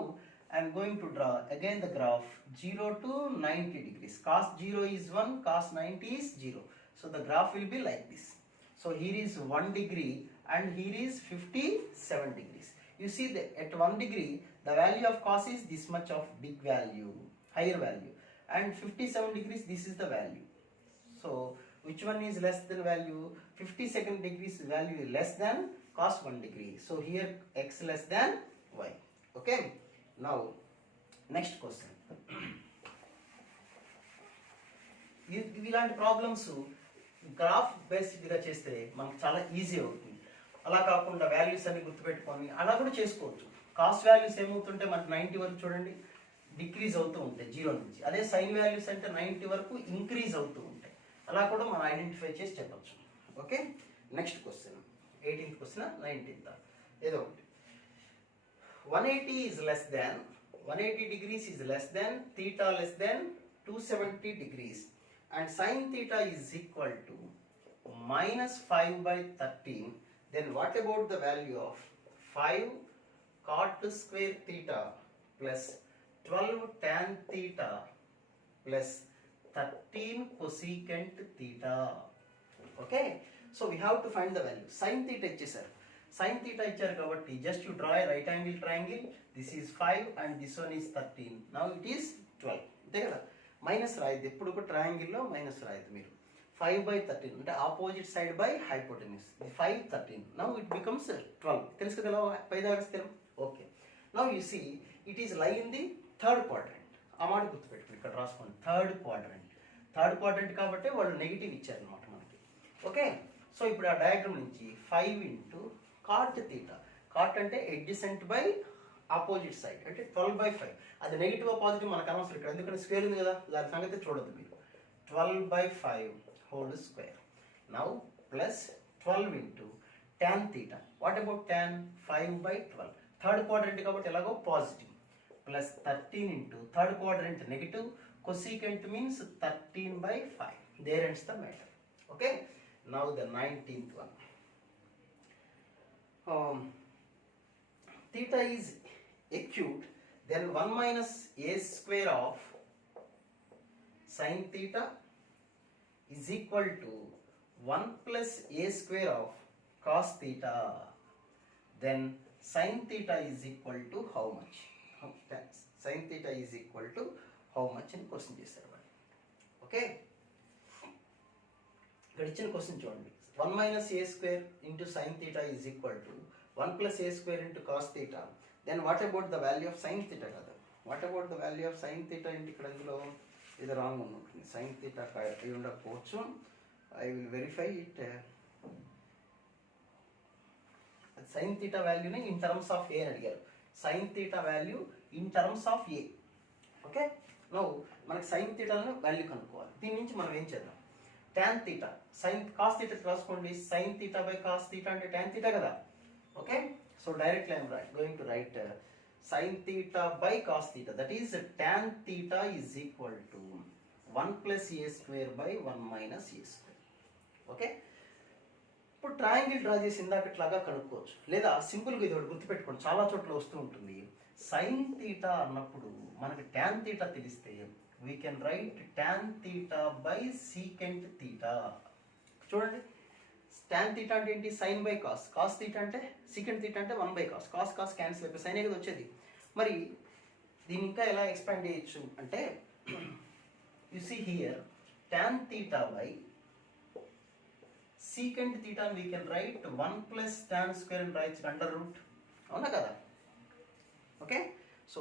I am going to draw again the graph 0 to 90 degrees. Cos 0 is 1, cos 90 is 0. So the graph will be like this. So here is 1 degree and here is 57 degrees. You see that at 1 degree the value of cos is this much of big value, higher value. And 57 degrees, this is the value. So which one is less than value? 57 degrees value is less than cos 1 degree. So here x less than y. Okay, now next question. ఇలాంటి problems graph బేస్డ్గా చేస్తే మనకు చాలా easy అవుతుంది. అలా కాకుండా values అన్ని గుర్తుపెట్టుకొని అలా కూడా చేసుకోవచ్చు. కాస్ట్ వాల్యూస్ ఏమవుతుంటే మనకు 90 వరకు చూడండి డిక్రీజ్ అవుతూ ఉంటాయి 0 నుంచి. అదే సైన్ వాల్యూస్ అంటే 90 వరకు ఇంక్రీజ్ అవుతూ ఉంటాయి. అలా కూడా మనం ఐడెంటిఫై చేసి చెప్పచ్చు. Okay, next question 18th question 19th ఏదో ఒకటి. 180 is less than 180 degrees is less than theta less than 270 degrees and sin theta is equal to minus 5/13. Then what about the value of 5 cot square theta plus 12 tan theta plus 13 cosecant theta. Okay, so we have to find the value. Sin theta ఇచ్చేసారు. Sin theta ఇచ్చారు కాబట్టి just you draw a right angle triangle. This is 5 and this one is 13. Now it is 12. అంతే కదా, minus రాయద్దు ఎప్పుడు కూడా ట్రయాంగిల్లో minus రాయద్దు మీరు. 5/13 అంటే opposite side by hypotenuse. 5 13. Now it becomes 12. తెలుసు కదా Pythagoras theorem. Okay, now you see it is lie in the third quadrant. ఆ మాట గుర్తుపెట్టుకుని ఇక్కడ రాసుకోండి, థర్డ్ క్వాడ్రంట్. థర్డ్ క్వాడ్రంట్ కాబట్టి వాళ్ళు నెగిటివ్ ఇచ్చారనమాట మనకి. ఓకే, సో ఇప్పుడు ఆ డయాగ్రామ్ నుంచి 5 ఇంటూ కాట్ తీటా. కాట్ అంటే ఎడ్జసెంట్ బై ఆపోజిట్ సైడ్ అంటే 12/5. అది నెగిటివ్ పాజిటివ్ మనకు అనవసరం ఇక్కడ, ఎందుకంటే స్క్వేర్ ఉంది కదా, దాని సంగతి చూడద్దు మీరు. 12/5 whole square. Now plus 12 into tan theta. What about tan? 5/12. Third quadrant కాబట్టి ఎలాగో positive. Plus 13 into third quadrant negative. Cosecant means 13/5. There ends the matter. Okay. Now the 19th one. Theta is acute. Then 1 minus a square of sin theta is equal to 1 plus a square of cos theta. Then sin theta is equal to how much? Sin theta is equal to how much అని question చేశారు వాళ్ళు. Okay, ఇక్కడ ఇచ్చిన question చూడండి. 1 minus a square into sin theta is equal to 1 plus a square into cos theta. Then what about the value of sin theta కదా? What about the value of sin theta అంటే ఇక్కడ ఇందులో ఇది wrong ఉంటుంది. sin theta అయి ఉండకపోవచ్చు. I will verify it. sin theta వాల్యూని in terms of a అని అడిగారు. sin theta value in terms of a. Okay, no మనకి sin theta వాల్యూ కనుక్కోవాలి. దీని నుంచి మనం ఏం చేద్దాం? tan theta sin cos theta రాసుకోండి. sin theta by cos theta అంటే tan theta కదా. Okay, so directly I am going to write sin theta by cos theta, that is tan theta is equal to 1 plus a square by 1 minus a square. Okay, ఇప్పుడు triangle draw చేసి ఇందాకట్లాగా కనుక్కోవచ్చు, లేదా సింపుల్గా ఇది ఒకటి గుర్తుపెట్టుకోండి, చాలా చోట్ల వస్తూ ఉంటుంది. sin theta అన్నప్పుడు మనకి tan theta తెలిస్తే we can write tan theta by secant theta. చూడండి, tan theta అంటే ఏంటి? sin by cos. cos theta అంటే secant theta అంటే 1 by cos. cos cos cancel అయిపోయి sin కదా వచ్చేది. మరి దీన్ని ఇంకా ఎలా ఎక్స్పాండ్ చేయొచ్చు అంటే you see here tan theta by secant theta we can write 1 plus tan square and write under root. అవునా కదా? Okay, so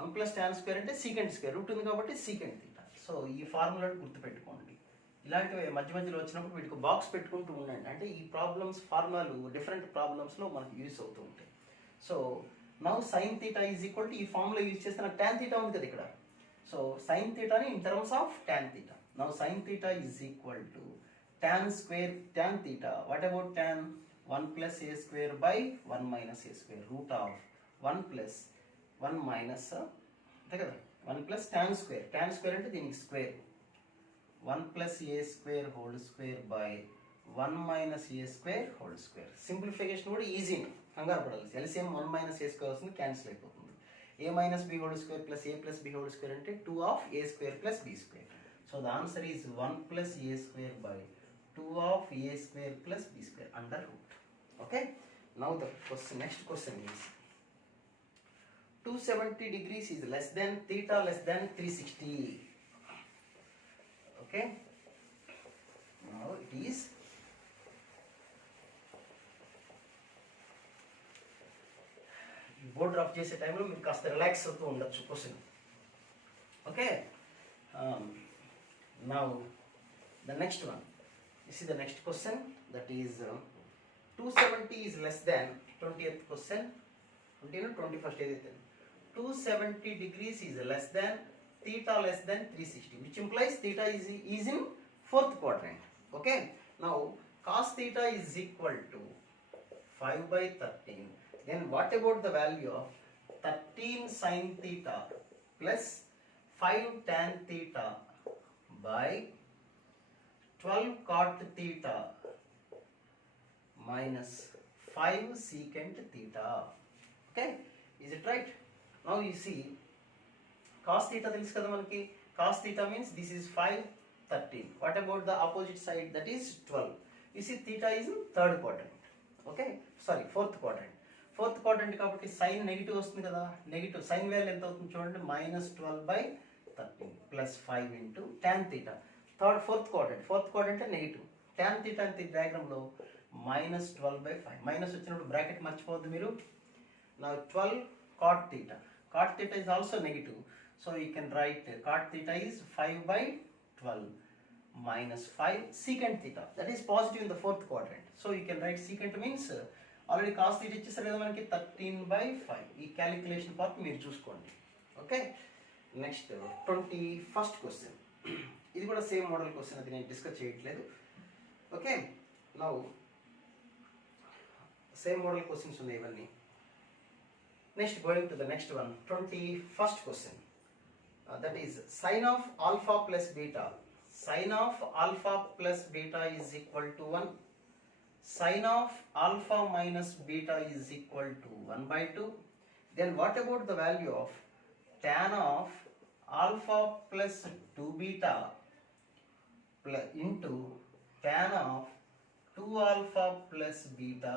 1 plus tan square అంటే secant square, రూట్ ఉంది కాబట్టి secant theta. సో ఈ ఫార్ములాని గుర్తుపెట్టుకోండి. ఇలాంటివి మధ్య మధ్యలో వచ్చినప్పుడు వీటికి బాక్స్ పెట్టుకుంటూ ఉండండి, అంటే ఈ ప్రాబ్లమ్స్ ఫార్ములాలు డిఫరెంట్ ప్రాబ్లమ్స్లో మనకు యూస్ అవుతూ ఉంటాయి. So now sin theta is equal to ఈ ఫార్ములా యూజ్ చేస్తే నాకు tan theta ఉంది కదా ఇక్కడ. సో sin thetaని in terms of tan theta. Now sin theta is equal to tan square tan theta. What about tan? 1 plus a square by 1 minus a square, root of 1 plus 1 minus అంతే కదా, 1 plus tan square. tan square అంటే దీనికి square. 1 plus a square whole square by 1 minus a square whole square. Simplification కూడా ఈజీనే, కంగారు పడాలి. LCM 1 minus a square వస్తుంది, cancel అయిపోతుంది. a minus b whole square plus a plus b whole square అంటే 2 of a square plus b square. So the answer is 1 plus a square by 2 of a square plus b square under root. Okay, now the question, next question is 270 degrees is less than theta less than 360. Okay, now it is board drop చేసే టైంలో మీరు కాస్త relax అవుతూ ఉండొచ్చు question. Okay, now the next one, this is the next question, that is 270 is less than 20th question, 21st ఏదైతే 270 degrees is less than theta less than 360, which implies theta is in 4th quadrant. Okay, now cos theta is equal to 5 by 13. Then what about the value of 13 sin theta plus 5 tan theta by 12 cot theta minus 5 secant theta? Okay, is it right? Now you see cos theta తెలుసు కదా మనకి. cos theta means this is 5, 13. What about the opposite side, that is 12? You see theta is in 3rd quadrant. Okay, sorry, 4th quadrant. 4th quadrant కాబట్టి sin negative వస్తుంది కదా. Negative sign value ఎంత అవుతుంది చూడండి, -12 by 13 plus 5 into tan theta. 4th quadrant negative. tan theta అంటే డయాగ్రామ్లో -12 by 5. Minus వచ్చినప్పుడు bracket మర్చిపోవద్దు మీరు. Now 12 cot theta. Cot theta is also negative. So you can write cot theta is 5 by 12 minus 5 secant theta. That is positive in the 4th quadrant. So you can write secant means already cos theta ఇచ్చేసారు కదా మనకి 13 by 5. ఈ calculation part మీరు చూసుకోండి. Okay, next 21st question. ఇది కూడా same model question, అది నేను డిస్కస్ చేయట్లేదు. Okay, now same model questions ఉన్నాయి ఇవన్నీ. Next going to the next one, 21st question. That is sin of alpha plus beta. Sin of alpha plus beta is equal to 1. Sin of alpha minus beta is equal to 1 by 2. Then what about the value of tan of alpha plus 2 beta into tan of 2 alpha plus beta?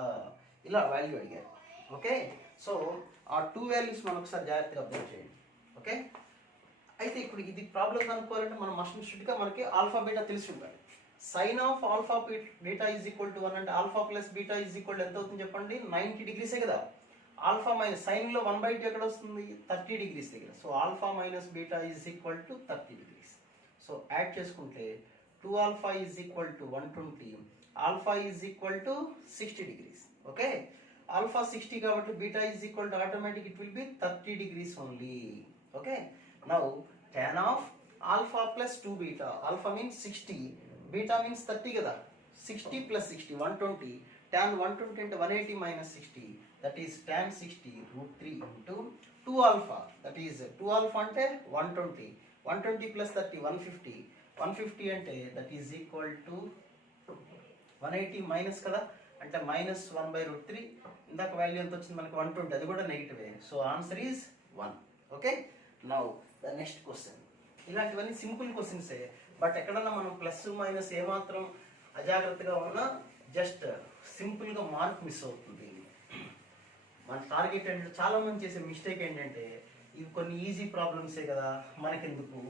ఇలా value అడిగారు. Okay, so ఆ 2 values మనం ఒకసారి జాగ్రత్తగా observe చేయండి. Okay, అయితే ఇప్పుడు ఇది ప్రాబ్లం అనుకోవాలంటే మనం మస్ట్ షుడ్గా మనకి ఆల్ఫా బీటా తెలిసి ఉండాలి. Sine of alpha beta is equal to 1 అంటే alpha plus beta is equal ఎంత అవుతుంది చెప్పండి, 90 డిగ్రీసే కదా. ఆల్ఫా మైనస్ సైన్లో 1/2 ఎక్కడ వస్తుంది, 30 డిగ్రీస్ దగ్గర. So alpha minus beta is equal to 30 degrees. So add చేసుకుంటే 2 alpha is equal to 120, alpha is equal to 60 degrees. Okay, alpha 60 కాబట్టి beta is equal to automatic it will be 30 degrees only. Okay, now tan of alpha plus 2 beta, alpha means 60, beta means 30 కదా. 60 plus 60 120, tan 120 అంటే 180 minus 60, that is tan 60 √3 into 2 alpha, that is 2 alpha అంటే 120, 120 plus 30 150, 150 అంటే that is equal to 180 minus కదా, అంటే minus 1/√3. ఇందాక value ఎంత వచ్చింది మనకి 120, అది కూడా నెగిటివే. So answer is 1. Okay, now the next question. ఇలాంటివన్నీ సింపుల్ క్వశ్చన్సే, బట్ ఎక్కడన్నా మనం ప్లస్ మైనస్ ఏమాత్రం అజాగ్రత్తగా ఉన్నా జస్ట్ సింపుల్గా మార్క్ మిస్ అవుతుంది. మన టార్గెట్ అంటే చాలా మంది చేసే మిస్టేక్ ఏంటంటే ఇవి కొన్ని ఈజీ ప్రాబ్లమ్సే కదా మనకెందుకు,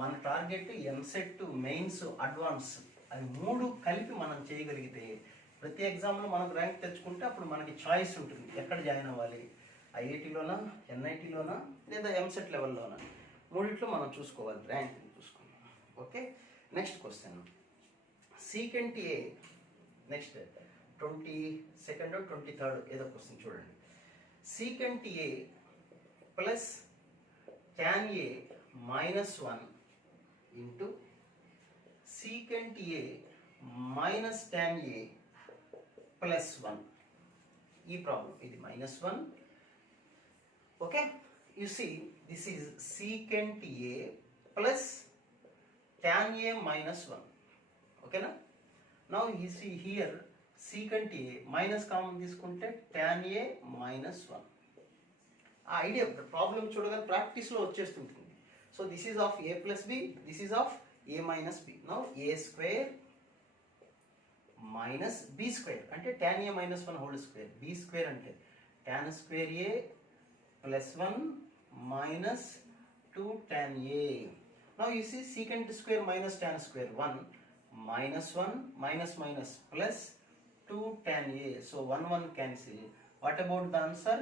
మన టార్గెట్ ఎంసెట్, మెయిన్స్, అడ్వాన్స్ అవి 3 కలిపి మనం చేయగలిగితే ప్రతి ఎగ్జామ్లో మనకు ర్యాంక్ తెచ్చుకుంటే అప్పుడు మనకి చాయిస్ ఉంటుంది ఎక్కడ జాయిన్ అవ్వాలి, ఐఐటీలోనా, ఎన్ఐటీలోనా, లేదా ఎంసెట్ లెవెల్లోనా. 3 మనం చూసుకోవాలి, ర్యాంక్ చూసుకోవాలి. Okay, next question. Secant A, next 22nd 23rd ఏదో క్వశ్చన్ చూడండి. Secant A plus tan A minus 1 into secant A minus tan A plus 1. ఈ ప్రాబ్లం ఇది -1. Okay, you see this is secant A plus tan A minus 1. ఓకేనా, now you see here secant A minus common తీసుకుంటే tan A minus 1. ఆ idea problem చూడగానే ప్రాక్టీస్లో వచ్చేస్తుంటుంది. So this is of A plus B, this is of A minus B. Now A square minus B square అంటే tan A minus 1 whole square, B square అంటే tan square A plus 1 minus 2 tan A. Now you see secant square minus tan square 1 minus 1 minus minus plus 2 tan a. So 1 1 cancel. What about the answer?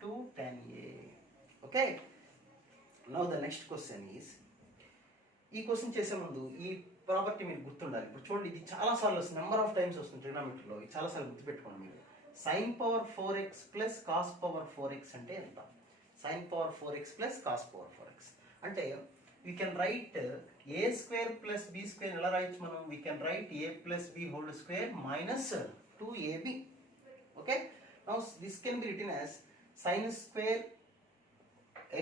2 tan a. Okay. Now the next question is, ఈ question చేసే ముందు ఈ property మీకు గుర్తుండాలి. ఇప్పుడు చూడండి, ఇది చాలా సార్లు వస్తుంది, నెంబర్ ఆఫ్ టైమ్స్ వస్తుంది ట్రిగ్నామెట్రీలో. ఇది చాలా సార్లు గుర్తుపెట్టుకోండి మీరు. sin power 4x plus cos power 4x అంటే ఎంత? sin power 4x plus cos power 4x అంటే we can write a square plus b square ఎలా రాయొచ్చు మనం? we can write a plus b whole square minus 2ab. okay, now this can be written as sin square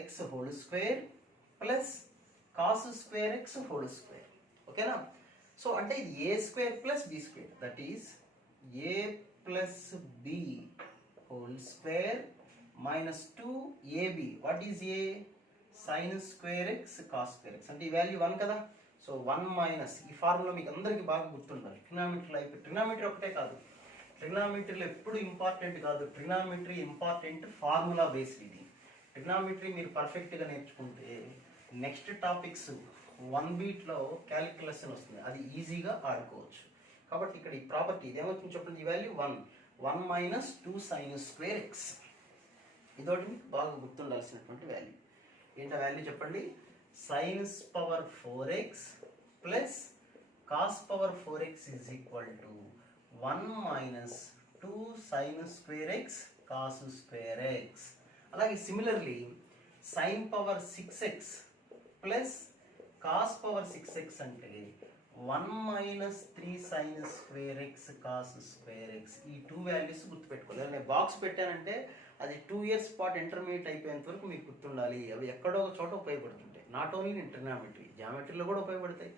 x whole square plus cos square x whole square. okay na, so అంటే ఇది a square plus b square, that is a plus b whole square minus 2ab. what is a? sin square x cos square x అంటే ఈ value 1 కదా. So 1 minus, ఈ formula మీకు అందరికీ బాగా గుర్తుండాలి. ట్రిగ్నామెట్రీలో అయిపోయి, ట్రిగ్నామెట్రీ ఒకటే కాదు, ట్రిగ్నామెట్రీలో ఎప్పుడు ఇంపార్టెంట్ కాదు, ట్రిగ్నామెట్రీ ఇంపార్టెంట్ ఫార్ములా బేస్డ్. ఇది ట్రిగ్నామెట్రీ మీరు పర్ఫెక్ట్గా నేర్చుకుంటే నెక్స్ట్ టాపిక్స్ 1 బీట్లో క్యాలిక్యులస్ అని వస్తుంది, అది ఈజీగా ఆడుకోవచ్చు. కాబట్టి ఇక్కడ ఈ ప్రాపర్టీ ఇదేమవుతుంది చెప్పండి, ఈ value 1 minus 2 sin square x. ఇదోటి మీకు బాగా గుర్తుండాల్సినటువంటి వాల్యూ. ఏంటో వాల్యూ చెప్పండి? sin power 4x plus cos power 4x is equal to 1 minus 2 sin square x cos square x. అలాగే similarly sin power 6x plus cos power 6x అంటే 1 minus 3 sin square x cos square x. ఈ 2 values గుర్తుపెట్టుకోవాలి. నేను box పెట్టానంటే అది 2 years పాటు intermediate అయిపోయేంత వరకు మీకు గుర్తుండాలి. అవి ఎక్కడో ఒక చోట ఉపయోగపడుతుంటాయి. నాట్ ఓన్లీ ఇన్ ట్రిగ్నామెట్రీ, జామెట్రీలో కూడా ఉపయోగపడతాయి,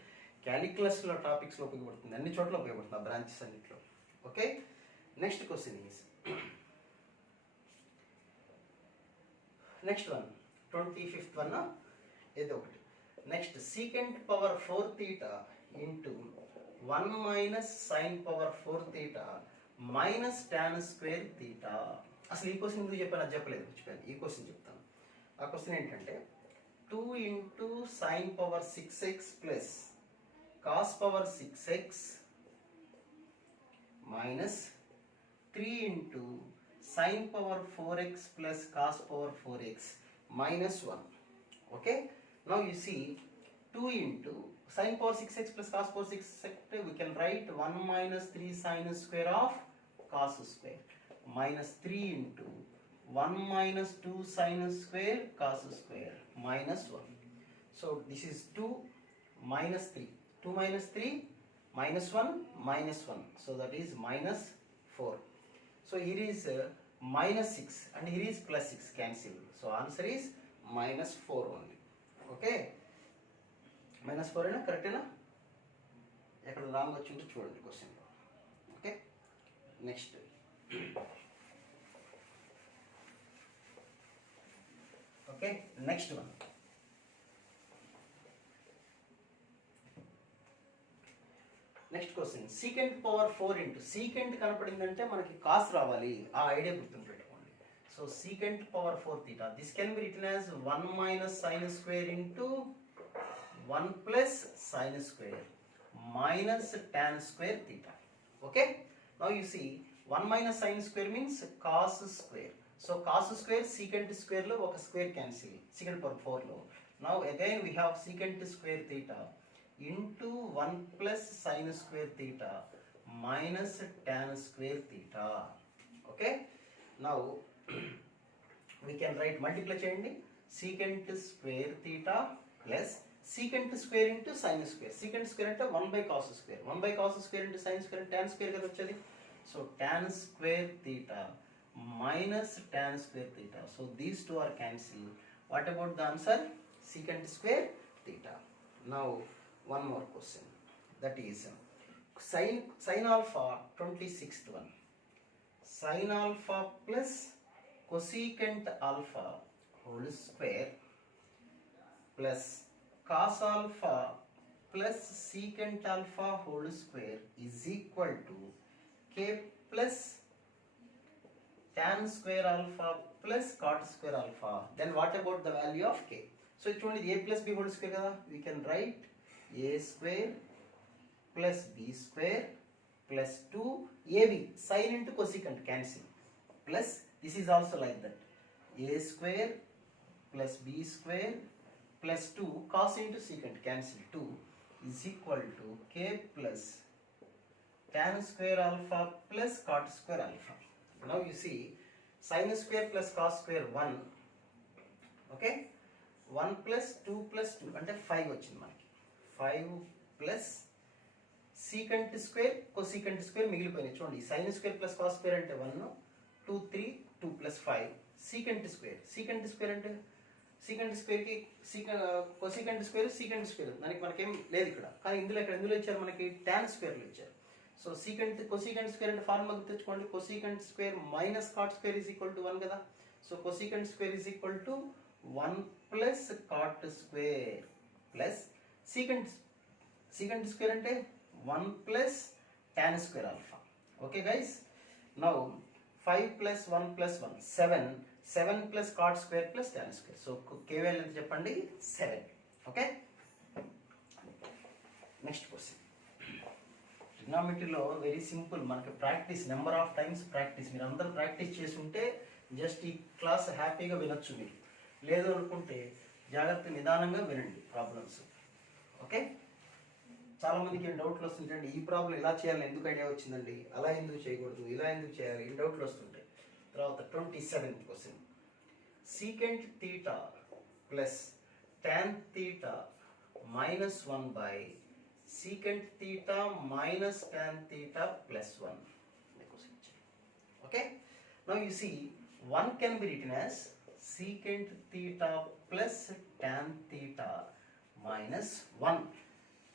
క్యాలిక్యులస్లో టాపిక్స్లో ఉపయోగపడుతుంది, అన్ని చోట్ల ఉపయోగపడుతుంది, ఆ బ్రాంచెస్ అన్నింటిలో. Okay, next question is next one 25th one ఏదో ఒకటి. Next secant power 4 theta into 1 minus sine power 4 theta minus tan square theta. అసలు ఈ క్వశ్చన్ ఎందుకు చెప్పాను అది చెప్పలేదు, మర్చిపోయాను. ఈ క్వశ్చన్ చెప్తాను. ఆ క్వశ్చన్ ఏంటంటే 2 into sine power 6x plus cos power 6x minus 3 into sin power 4x plus cos power 4x minus 1. Okay, now you see 2 into sin power 6x plus cos power 6x, we can write 1 minus 3 sin square of cos square minus 3 into 1 minus 2 sin square cos square minus 1. So this is 2 minus 3. 2 minus 3 minus 1 minus 1. So that is minus 4. So here is minus 6 and here is plus 6 cancel. So answer is minus 4 only. Okay. Minus 4 అయినా కరెక్టేనా? ఎక్కడ wrong వచ్చిందో చూడండి question. Okay, next okay next one. Next question, secant power 4 into secant కనపడిందంటే మనకి cos రావాలి, ఆ idea గుర్తుంపెట్టుకోండి. So secant power 4 theta, this can be written as 1 minus sine square into 1 plus sin square minus tan square theta. Okay, now you see 1 minus sin square means cos square. So cos square secant square lo oka square cancel, secant power 4 lo. Now again we have secant square theta into 1 plus sin square theta minus tan square theta. Okay, now we can write multiply cheyandi, secant square theta plus secant square into sin square. Secant square అంటే 1 by cos square. 1 by cos square into sin square and tan square కదా వచ్చేది. So tan square theta minus tan square theta. So these two are cancelled. What about the answer? Secant square theta. Now one more question. That is sin alpha 26th one. Sin alpha plus cosecant alpha whole square plus cos alpha plus secant alpha whole square is equal to k plus tan square alpha plus cot square alpha. Then what about the value of k? So it's only a plus b whole square kada. We can write a square plus b square plus 2ab, sin into cosecant cancel, plus this is also like that, a square plus b square plus 2 cos into secant cancel, 2 is equal to k plus tan square alpha plus cot square alpha. Now you see sin square plus cos square 1. Okay, 1 plus 2 plus 2 అంటే 5 వచ్చింది మనకి. 5 plus secant square cosecant square మిగిలిపోయినాయి చూడండి. sin square plus cos square అంటే 1, 2 3 2 plus 5 secant square అంటే secant square కి cosecant square secant square దానికి మనకేం లేదు ఇక్కడ, కానీ ఇందులో ఇచ్చారు మనకి tan స్క్వేర్ లో ఇచ్చారు. సో cosecant స్క్వేర్ అంటే ఫార్ములా గుర్తుంచుకోండి, cosecant square minus cot square is equal to 1 కదా. So cosecant square is equal to 1 plus cot square plus secant square అంటే 1 plus tan square alpha. Okay guys, now 5 plus 1 plus 1 7 plus cot square plus tan square. So కేవలం ఎంత చెప్పండి, 7. Okay, next question. ట్రిగ్నామెట్రీలో very simple, మనకి practice, number of times practice. మీరు అందరూ practice చేసి ఉంటే జస్ట్ ఈ క్లాస్ హ్యాపీగా వినొచ్చు. మీరు లేదు అనుకుంటే జాగ్రత్త నిదానంగా వినండి ప్రాబ్లమ్స్. ఓకే, చాలా మందికి డౌట్లు వస్తుంటాయండి, ఈ ప్రాబ్లం ఇలా చేయాలని ఎందుకు ఐడియా వచ్చిందండి, అలా ఎందుకు చేయకూడదు, ఇలా ఎందుకు చేయాలి, ఈ డౌట్లు వస్తుంటాయి. తర్వాత 27th question, secant theta plus tan theta minus 1 by secant theta minus tan theta plus 1. Okay, now you see 1 can be written as secant theta plus tan theta minus 1.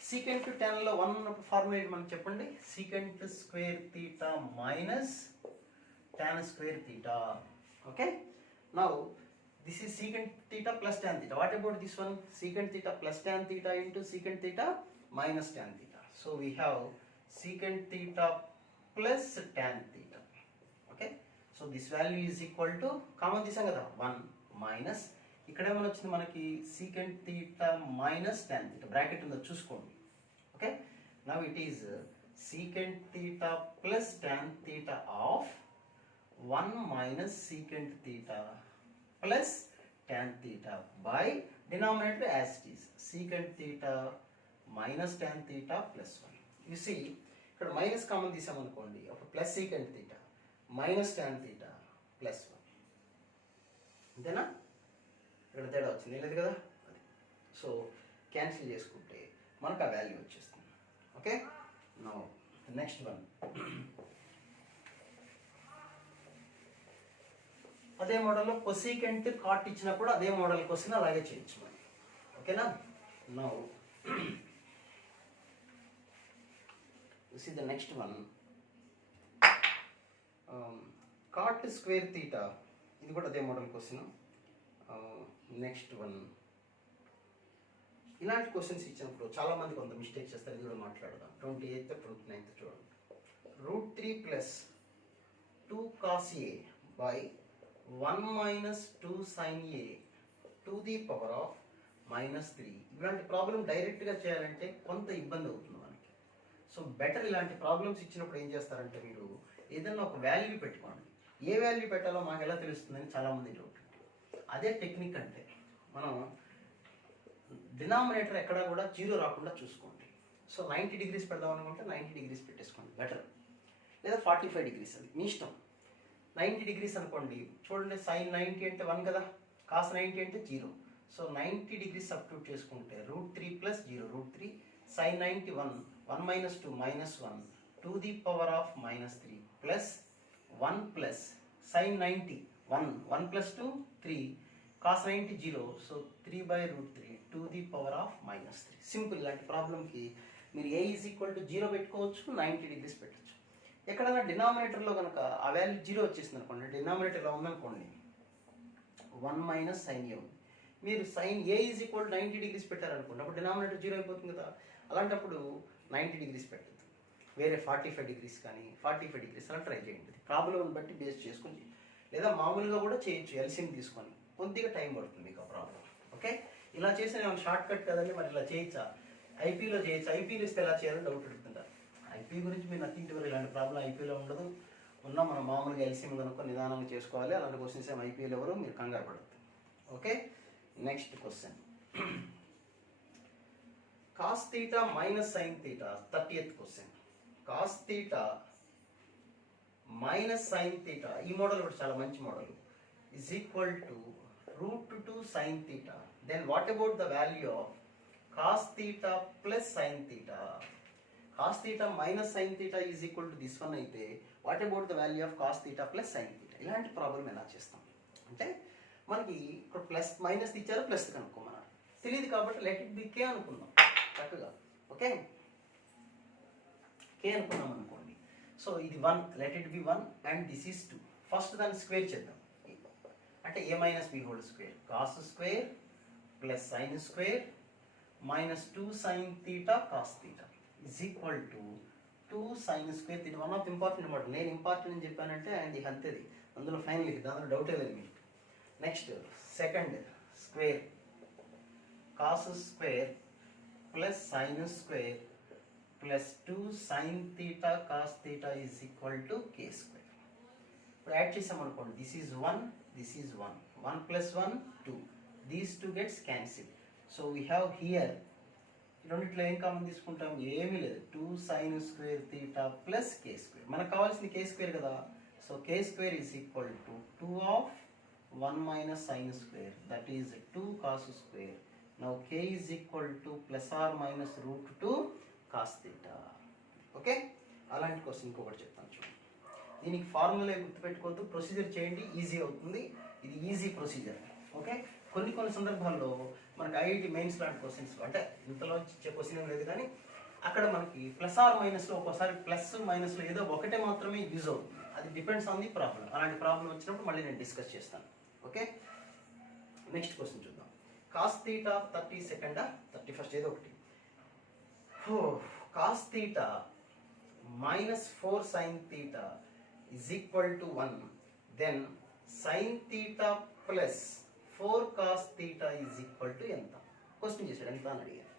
secant to tan లో 1 ఉన్నప్పుడు formula ఏంటి మనకు చెప్పండి, secant square theta minus tan square theta. Okay, now this is secant theta plus tan theta. What about this one, secant theta plus tan theta into secant theta minus tan theta. So we have secant theta plus tan theta. Okay, so this value is equal to, common తీసాం కదా, 1 minus ఇక్కడ ఏమైనా వచ్చింది మనకి secant theta minus tan theta, bracket ఉందో చూసుకోండి. Okay, now it is secant theta plus tan theta of 1 minus secant theta plus tan theta by denominator as it is secant theta minus tan theta plus 1. You see, ఇక్కడ minus common తీసామనుకోండి, అప్పుడు plus secant theta minus tan theta plus 1. అంతేనా? ఇక్కడ తేడా వచ్చింది లేదు కదా, అది. So cancel చేసుకుంటే మనకు ఆ వాల్యూ వచ్చేస్తుంది. Okay, now next one. అదే మోడల్లో కొసీకెంట్ కాట్ ఇచ్చినా కూడా అదే మోడల్ క్వశ్చన్ అలాగే చేయొచ్చు మనం. ఓకేనా? Now see the next one. Cot square theta, ఇది కూడా అదే మోడల్ క్వశ్చన్. Next one. ఇలాంటి క్వశ్చన్స్ ఇచ్చినప్పుడు చాలా మంది కొంత మిస్టేక్ చేస్తారు, ఇది కూడా మాట్లాడదాం. 28th 29th చూడండి. √3 plus 2 cos a by 1 minus 2 sin a to the power of -3. ఇలాంటి ప్రాబ్లం డైరెక్ట్గా చేయాలంటే కొంత ఇబ్బంది అవుతుంది మనకి. సో బెటర్ ఇలాంటి ప్రాబ్లమ్స్ ఇచ్చినప్పుడు ఏం చేస్తారంటే మీరు ఏదన్నా ఒక వాల్యూ పెట్టుకోండి. ఏ వాల్యూ పెట్టాలో మాకు ఎలా తెలుస్తుందని చాలామంది డౌట్. అదే టెక్నిక్ అంటే మనం డినామినేటర్ ఎక్కడా కూడా 0 రాకుండా చూసుకోండి. సో 90 degrees పెడదాం అనుకుంటే 90 degrees పెట్టేసుకోండి బెటర్, లేదా 45 degrees, అది మీ ఇష్టం. 90 degrees అనుకోండి, చూడండి sin 90 అంటే 1 కదా, cos 90 అంటే 0. సో 90 degrees సబ్స్టిట్యూట్ చేసుకుంటే √3 plus 0 √3 sin 90 1 minus 2 minus 1 to the power of -3 plus 1 plus sin 90 1 plus 2 3 cos 90 0. So 3 by √3 to the power of -3. Simple. ఇలాంటి ప్రాబ్లంకి మీరు a is equal to 0 పెట్టుకోవచ్చు, 90 degrees పెట్టచ్చు. ఎక్కడైనా డినామినేటర్లో కనుక ఆ వాల్యూ 0 వచ్చేసింది అనుకోండి, డినామినేటర్లో ఉందనుకోండి 1 minus sin a ఉంది, మీరు sin a is equal to 90 degrees పెట్టారనుకోండి, అప్పుడు డినామినేటర్ 0 అయిపోతుంది కదా. అలాంటప్పుడు 90 degrees పెట్టద్దు, వేరే 45 degrees కానీ 45 degrees అలా ట్రై చేయండి. ప్రాబ్లమ్ని బట్టి బేస్ చేసుకొని, లేదా మామూలుగా కూడా చేయొచ్చు ఎల్సిఎం తీసుకొని, కొద్దిగా టైం పడుతుంది మీకు ఆ ప్రాబ్లం. ఓకే, ఇలా చేసిన ఏమైనా షార్ట్ కట్ కదండి, మరి ఇలా చేయొచ్చా, ఐపీలో చేయొచ్చు, ఐపీలో ఇస్తే ఎలా చేయాలని డౌట్ అడుగుతుంటారు. ఐపీ గురించి మీరు నథింగ్ టు వరీ, ఇలాంటి ప్రాబ్లం ఐపీలో ఉండదు. ఉన్నా మనం మామూలుగా ఎల్సిఎం కనుక్కొని నిదానంగా చేసుకోవాలి. అలాంటి క్వశ్చన్స్ ఏమి ఐపీలో ఎవరు, మీరు కంగారు పడద్దు. Okay, next question. cos theta minus sin theta, 30th question. cos theta minus sin theta, ఈ మోడల్ కూడా చాలా మంచి model, is equal to √2 sin theta. Then what about the value of cos theta plus sin theta? cos theta minus sin theta is equal to this one అయితే what about the value of cos theta plus sin theta? ఇలాంటి problem ఎలా చేస్తాం అంటే, మనకి ఇక్కడ plus minus ఇచ్చారు, plus కనుక్కోమన్నారు, తెలియదు కాబట్టి లెట్ ఇట్ బి కే అనుకుందాం చక్కగా. ఓకే, కే అనుకున్నాం అనుకోండి. సో ఇది 1, let it be 1 and this is 2. First దాన్ని స్క్వేర్ చేద్దాం, అంటే a minus b whole square, cos square plus sin square minus 2 sin theta cos theta is equal to 2 sin square theta. One of important అనమాట. నేను important అని చెప్పానంటే అది అంతేది, అందులో final, దాంట్లో డౌటే లేదు మీకు. Next second square, cos square plus sin square plus 2 sin theta cos theta is equal to k square. ఇప్పుడు యాడ్ చేసామనుకోండి, this is 1, this is 1, 1 plus 1 2, these 2 gets cancelled. So we have here, రెండిట్లో ఏం common తీసుకుంటాం, ఏమీ లేదు, 2 sin square theta plus k square. మనకు కావాల్సింది k square కదా. So k square is equal to 2 of 1 minus sin square, that is 2 cos square. Now k is equal to plus or minus √2 cos theta. Okay, అలాంటి question ఇంకొకటి చెప్తాను చూడండి. దీనికి formula గుర్తుపెట్టుకోవద్దు, procedure చేయండి, easy అవుతుంది. ఇది easy procedure. Okay, కొన్ని సందర్భాల్లో మనకి ఐఐటి మెయిన్స్ లాంటి క్వశ్చన్స్, అంటే ఇంతలో ఇచ్చే క్వశ్చన్ ఏం లేదు కానీ అక్కడ మనకి ప్లస్ ఆర్ మైనస్లో ఒక్కోసారి ప్లస్ మైనస్లో ఏదో ఒకటే మాత్రమే యూజ్ అవుతుంది. అది డిపెండ్స్ ఆన్ ది ప్రాబ్లం. అలాంటి ప్రాబ్లం వచ్చినప్పుడు మళ్ళీ నేను డిస్కస్ చేస్తాను. ఓకే, నెక్స్ట్ క్వశ్చన్ చూద్దాం. cos theta 32nd 31st ఏదో ఒకటి. cos theta minus 4 sin theta is equal to 1. Then sin theta plus 4 cos theta is equal to ఎంత? క్వశ్చన్ చేశాడు, ఎంత అని అడిగారు.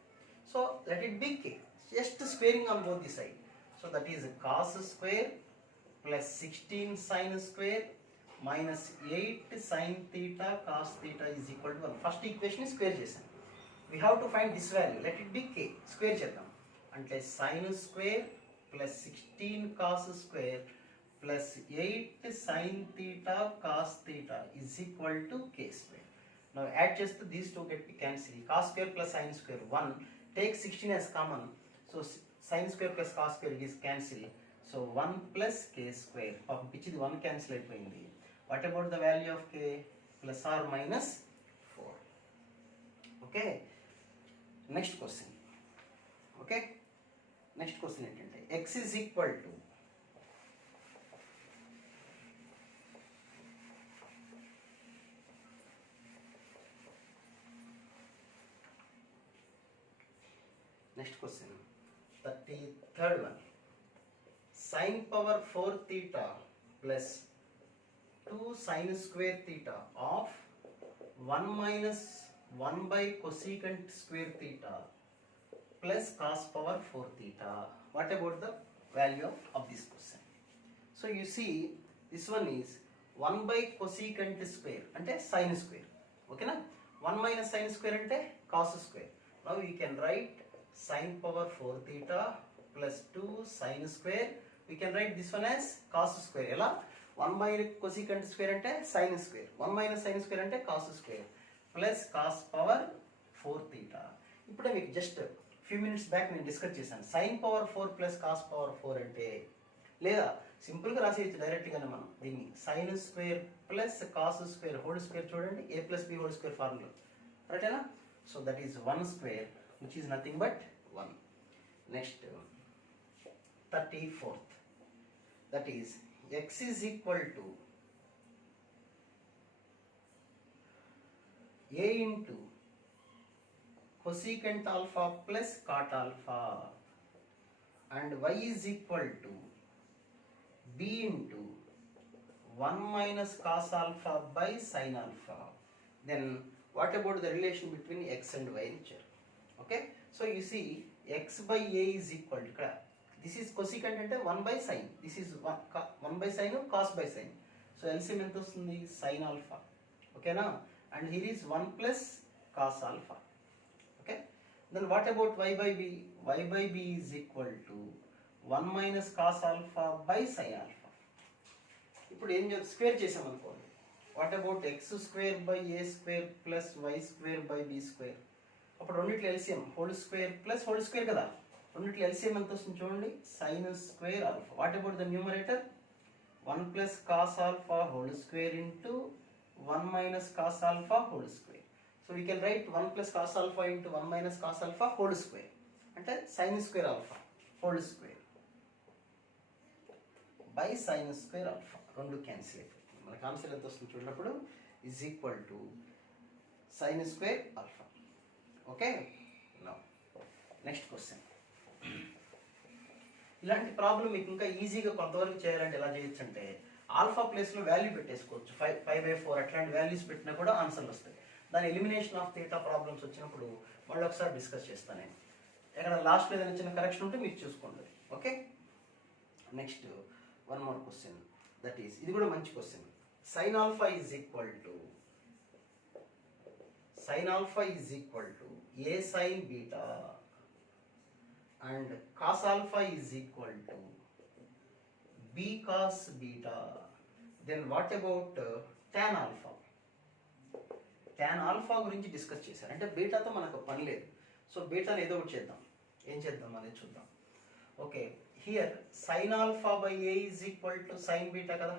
So let it be k. just squaring on both the side. So that is cos square plus 16 sin square minus 8 sin theta cos theta is equal to 1. First equation is square చేసాను. We have to find this value. Let it be k. Square చేద్దాం. అంటే sin square plus 16 cos square plus 8 sin theta cos theta is equal to k square. Now add just these two get cancel. Cos square plus sin square 1. Take 16 as common. So sin square plus cos square is cancel. So 1 plus k square. Which is 1 cancel అయిపోయింది. What about the value of k? Plus or minus 4. Okay. Next question. Okay. Next question ఏంటంటే x is equal to next question 33rd one. Sin power 4 theta plus 2 sin square theta of 1 minus 1 by cosecant square theta plus cos power 4 theta. What about the value of this question? So you see this one is 1 by cosecant square అంటే sin square. Okay na? 1 minus sin square అంటే cos square. Now we can write sin power 4 theta plus 2 sin square. We can write this one as cos square. ఎలా 1 by cosecant square అంటే sin square. 1 minus sin square అంటే cos square plus cos power 4 theta. ఇప్పుడే మీకు just few minutes back నేను discuss చేశాను. sin power 4 plus cos power 4 అంటే లేదా సింపుల్గా రాసేయచ్చు డైరెక్ట్గానే మనం దీన్ని sin square plus cos square whole square చూడండి a plus b whole square formula రైటేనా. So that is 1 square which is nothing but 1. Next 34th, that is x is equal to a into cosecant alpha plus cot alpha and y is equal to b into 1 minus cos alpha by sin alpha. Then what about the relation between x and y in chair? Okay, so you see x by a is equal to ఇక్కడ this is cosecant అంటే 1 by sin, this is 1 by sin cos by sin. So LCM ఎంత వస్తుంది sin alpha. Okay na, and here is 1 plus cos alpha. Okay, then what about y by b? Y by b is equal to 1 minus cos alpha by sin alpha. ఇప్పుడు ఏం square చేసాం అనుకోండి. What about x square by a square plus y square by b square? అప్పుడు రెండిట్లో LCM whole square plus whole square కదా, రెండిట్లో LCM ఎంత వస్తుంది చూడండి sine square alpha. What about the numerator 1 plus cos alpha whole square into 1 minus cos alpha whole square. So we can write 1 plus cos alpha into 1 minus cos alpha whole square అంటే sine square alpha whole square by sine square alpha. రెండు cancel అయిపోతుంది. మనకు answer ఎంత వస్తుంది చూడప్పుడు is equal to sign square alpha. Okay, now next question. ఇలాంటి problem మీకు ఇంకా ఈజీగా కొంతవరకు చేయాలంటే ఎలా చేయొచ్చు అంటే ఆల్ఫా ప్లేస్లో వాల్యూ పెట్టేసుకోవచ్చు. 5/4 అట్లాంటి వాల్యూస్ పెట్టినా కూడా ఆన్సర్లు వస్తాయి. దాని ఎలిమినేషన్ ఆఫ్ థీటా ప్రాబ్లమ్స్ వచ్చినప్పుడు మళ్ళీ ఒకసారి డిస్కస్ చేస్తాను నేను. ఎక్కడ లాస్ట్లో ఏదైనా చిన్న కరెక్షన్ ఉంటే మీరు చూసుకోండి. Okay, next one more question, that is ఇది కూడా మంచి question. Sine alpha is equal to a sin beta and cos alpha is equal to b cos beta. Then what about tan alpha? Tan alpha గురించి discuss చేశారు. అంటే బీటాతో మనకు పని లేదు. So బీటాని ఏదో ఒకటి చేద్దాం. ఏం చేద్దాం అనేది చూద్దాం. Okay, here sin alpha by a is equal to sin beta కదా,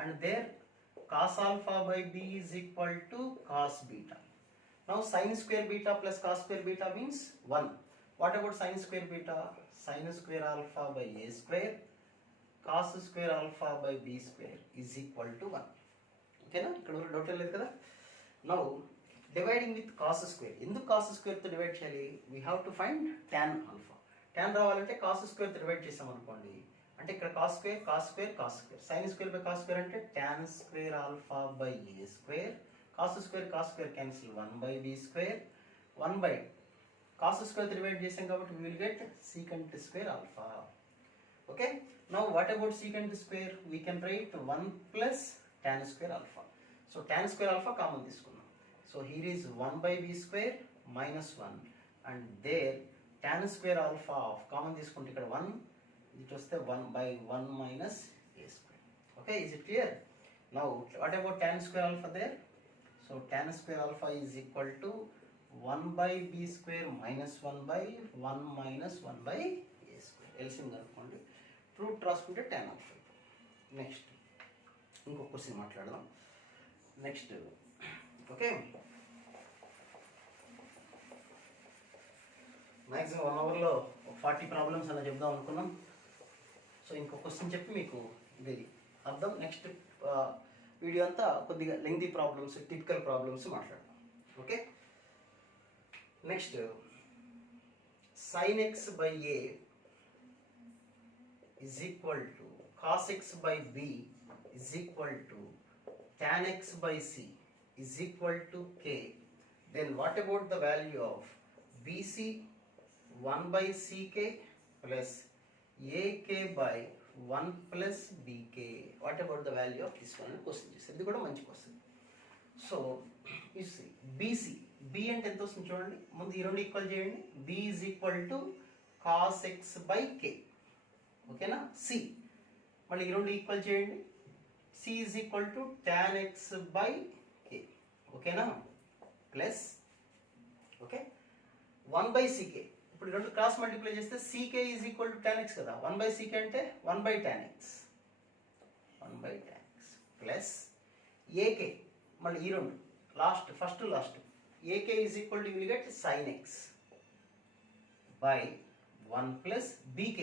and there cos alpha by b is equal to cos beta. Now sin square beta plus cos square beta means 1. What about sin square beta? Sin square alpha by a square cos square alpha by b square is equal to 1. Okay na, ikkada oru doubt లేదు కదా. Now dividing with cos square. ఎందుకు cos square తో divide చేయాలి? We have to find tan alpha. tan రావాలంటే cos square తో divide చేసాం అనుకోండి. అంటే ఇక్కడ cos square cos square cos square, sin square by cos square అంటే tan square alpha by a square, cos square cancel 1 by b square, 1 by cos square divide చేసాం కాబట్టి we will get secant square alpha. Okay, now what about secant square? We can write 1 plus tan square alpha. So tan square alpha common తీసుకున్నాం. So here is 1 by b square minus 1 and there tan square alpha of common తీసుకుంటే ఇక్కడ 1 it వస్తే 1 by 1 minus a square. Okay, is it clear? Now what about tan square alpha there? So tan square alpha is equal to 1 by b square minus 1 by 1 minus 1 by a square. LCM కనుక్కోండి. Route రాసుకుంటే tan alpha. Next ఇంకొక question మాట్లాడదాం. Next okay, maximum 1 అవర్లో 40 problems అలా చెప్దాం అనుకున్నాం. So ఇంకొక question చెప్పి మీకు ఇది అర్థం. నెక్స్ట్ వీడియో అంతా కొద్దిగా లెంగ్తీ ప్రాబ్లమ్స్, టిపికల్ ప్రాబ్లమ్స్ మాట్లాడదాం. Okay, next sin x by a is equal to cos x by b is equal to tan x by c is equal to k. Then what about the value of bc 1 by ck plus ak by 1 plus bk? What about the value of this one? Question చేశారు. ఇది కూడా మంచి question. So you see bc, b అంటే ఎంత వస్తుంది చూడండి. ముందు ఈ రెండు ఈక్వల్ చేయండి. b is equal to cos x by k. ఓకేనా? c మళ్ళీ ఈ రెండు ఈక్వల్ చేయండి. c is equal to tan x by k. ఓకేనా? Plus okay 1 by ck. ఇప్పుడు రెండు క్రాస్ మల్టిప్లై చేస్తే ck is equal to tan x కదా. 1 by ck అంటే 1 by tan x, 1 by tan x plus ak. మళ్ళీ ఈ రెండు last first last ak is equal to will get sin x by 1 plus bk.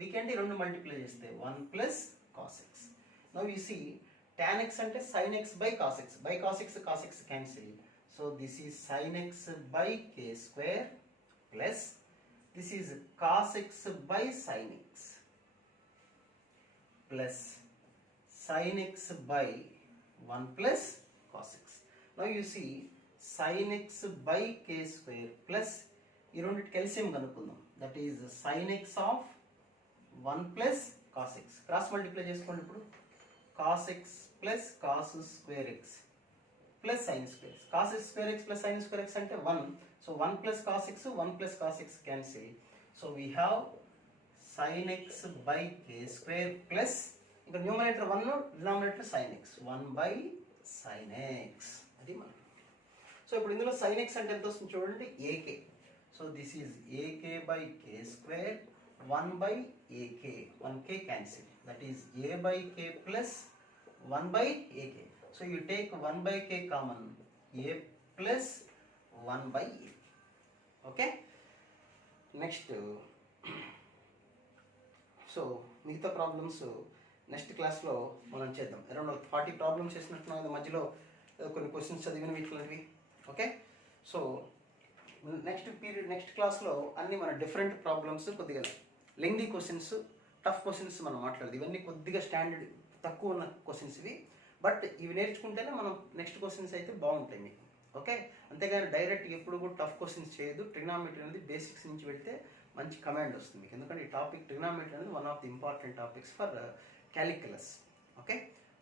bk అంటే ఈ రెండు multiply చేస్తే 1 plus cos x. Now you see tan x అంటే sin x by cos x. By cos x cos x cancel. So this is sin x by k square plus this is cos x by sin x plus sin x by 1 plus cos x. Now you see sin x by k square plus ఈ రెండిటి LCM కనుక్కుందాం. That is sin x of 1 plus cos x. Cross multiply చేసుకోండి. ఇప్పుడు cos x plus cos square x plus sin square x. Cos x square x plus sin square x అంటే 1. So 1 plus cos x, 1 plus cos x cancel. So we have sin x by k square plus ఇంకా numerator 1, denominator sin x, 1 by sin x. అది మనం. So ఇప్పుడు ఇందులో sin x అంటే ఎంత వస్తుంది చూడండి, ak. So this is ak by k square 1 by ak. 1k cancel. That is a by k plus 1 by ak. So you take 1 by k common, a plus 1 by a. Okay, next so మిగతా problems next క్లాస్లో మనం చేద్దాం. Around 40 problems చేసినట్టున్నాం. మధ్యలో కొన్ని questions చదివిన వీటిలాంటివి. Okay, so next క్లాస్లో అన్ని మన డిఫరెంట్ ప్రాబ్లమ్స్, కొద్దిగా లెంగ్దీ క్వశ్చన్స్, టఫ్ క్వశ్చన్స్ మనం మాట్లాడదు. ఇవన్నీ కొద్దిగా స్టాండర్డ్ తక్కువ ఉన్న క్వశ్చన్స్ ఇవి. బట్ ఇవి నేర్చుకుంటేనే మనం నెక్స్ట్ క్వశ్చన్స్ అయితే బాగుంటాయి మీకు. ఓకే, అంతేగాని డైరెక్ట్ ఎప్పుడు కూడా టఫ్ క్వశ్చన్స్ చేయదు. ట్రిగ్నామెట్రీ అనేది బేసిక్స్ నుంచి వెళ్తే మంచి కమాండ్ వస్తుంది మీకు. ఎందుకంటే ఈ టాపిక్ ట్రిగ్నామెట్రీ అనేది one of the important topics for calculus. Okay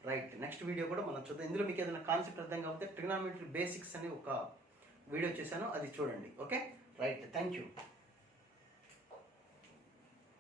right, next video కూడా మనం చూద్దాం. ఇందులో మీకు ఏదైనా కాన్సెప్ట్ అర్థం కాకపోతే ట్రిగ్నామెట్రీ బేసిక్స్ అని ఒక వీడియో చేశాను, అది చూడండి. Okay right, thank you.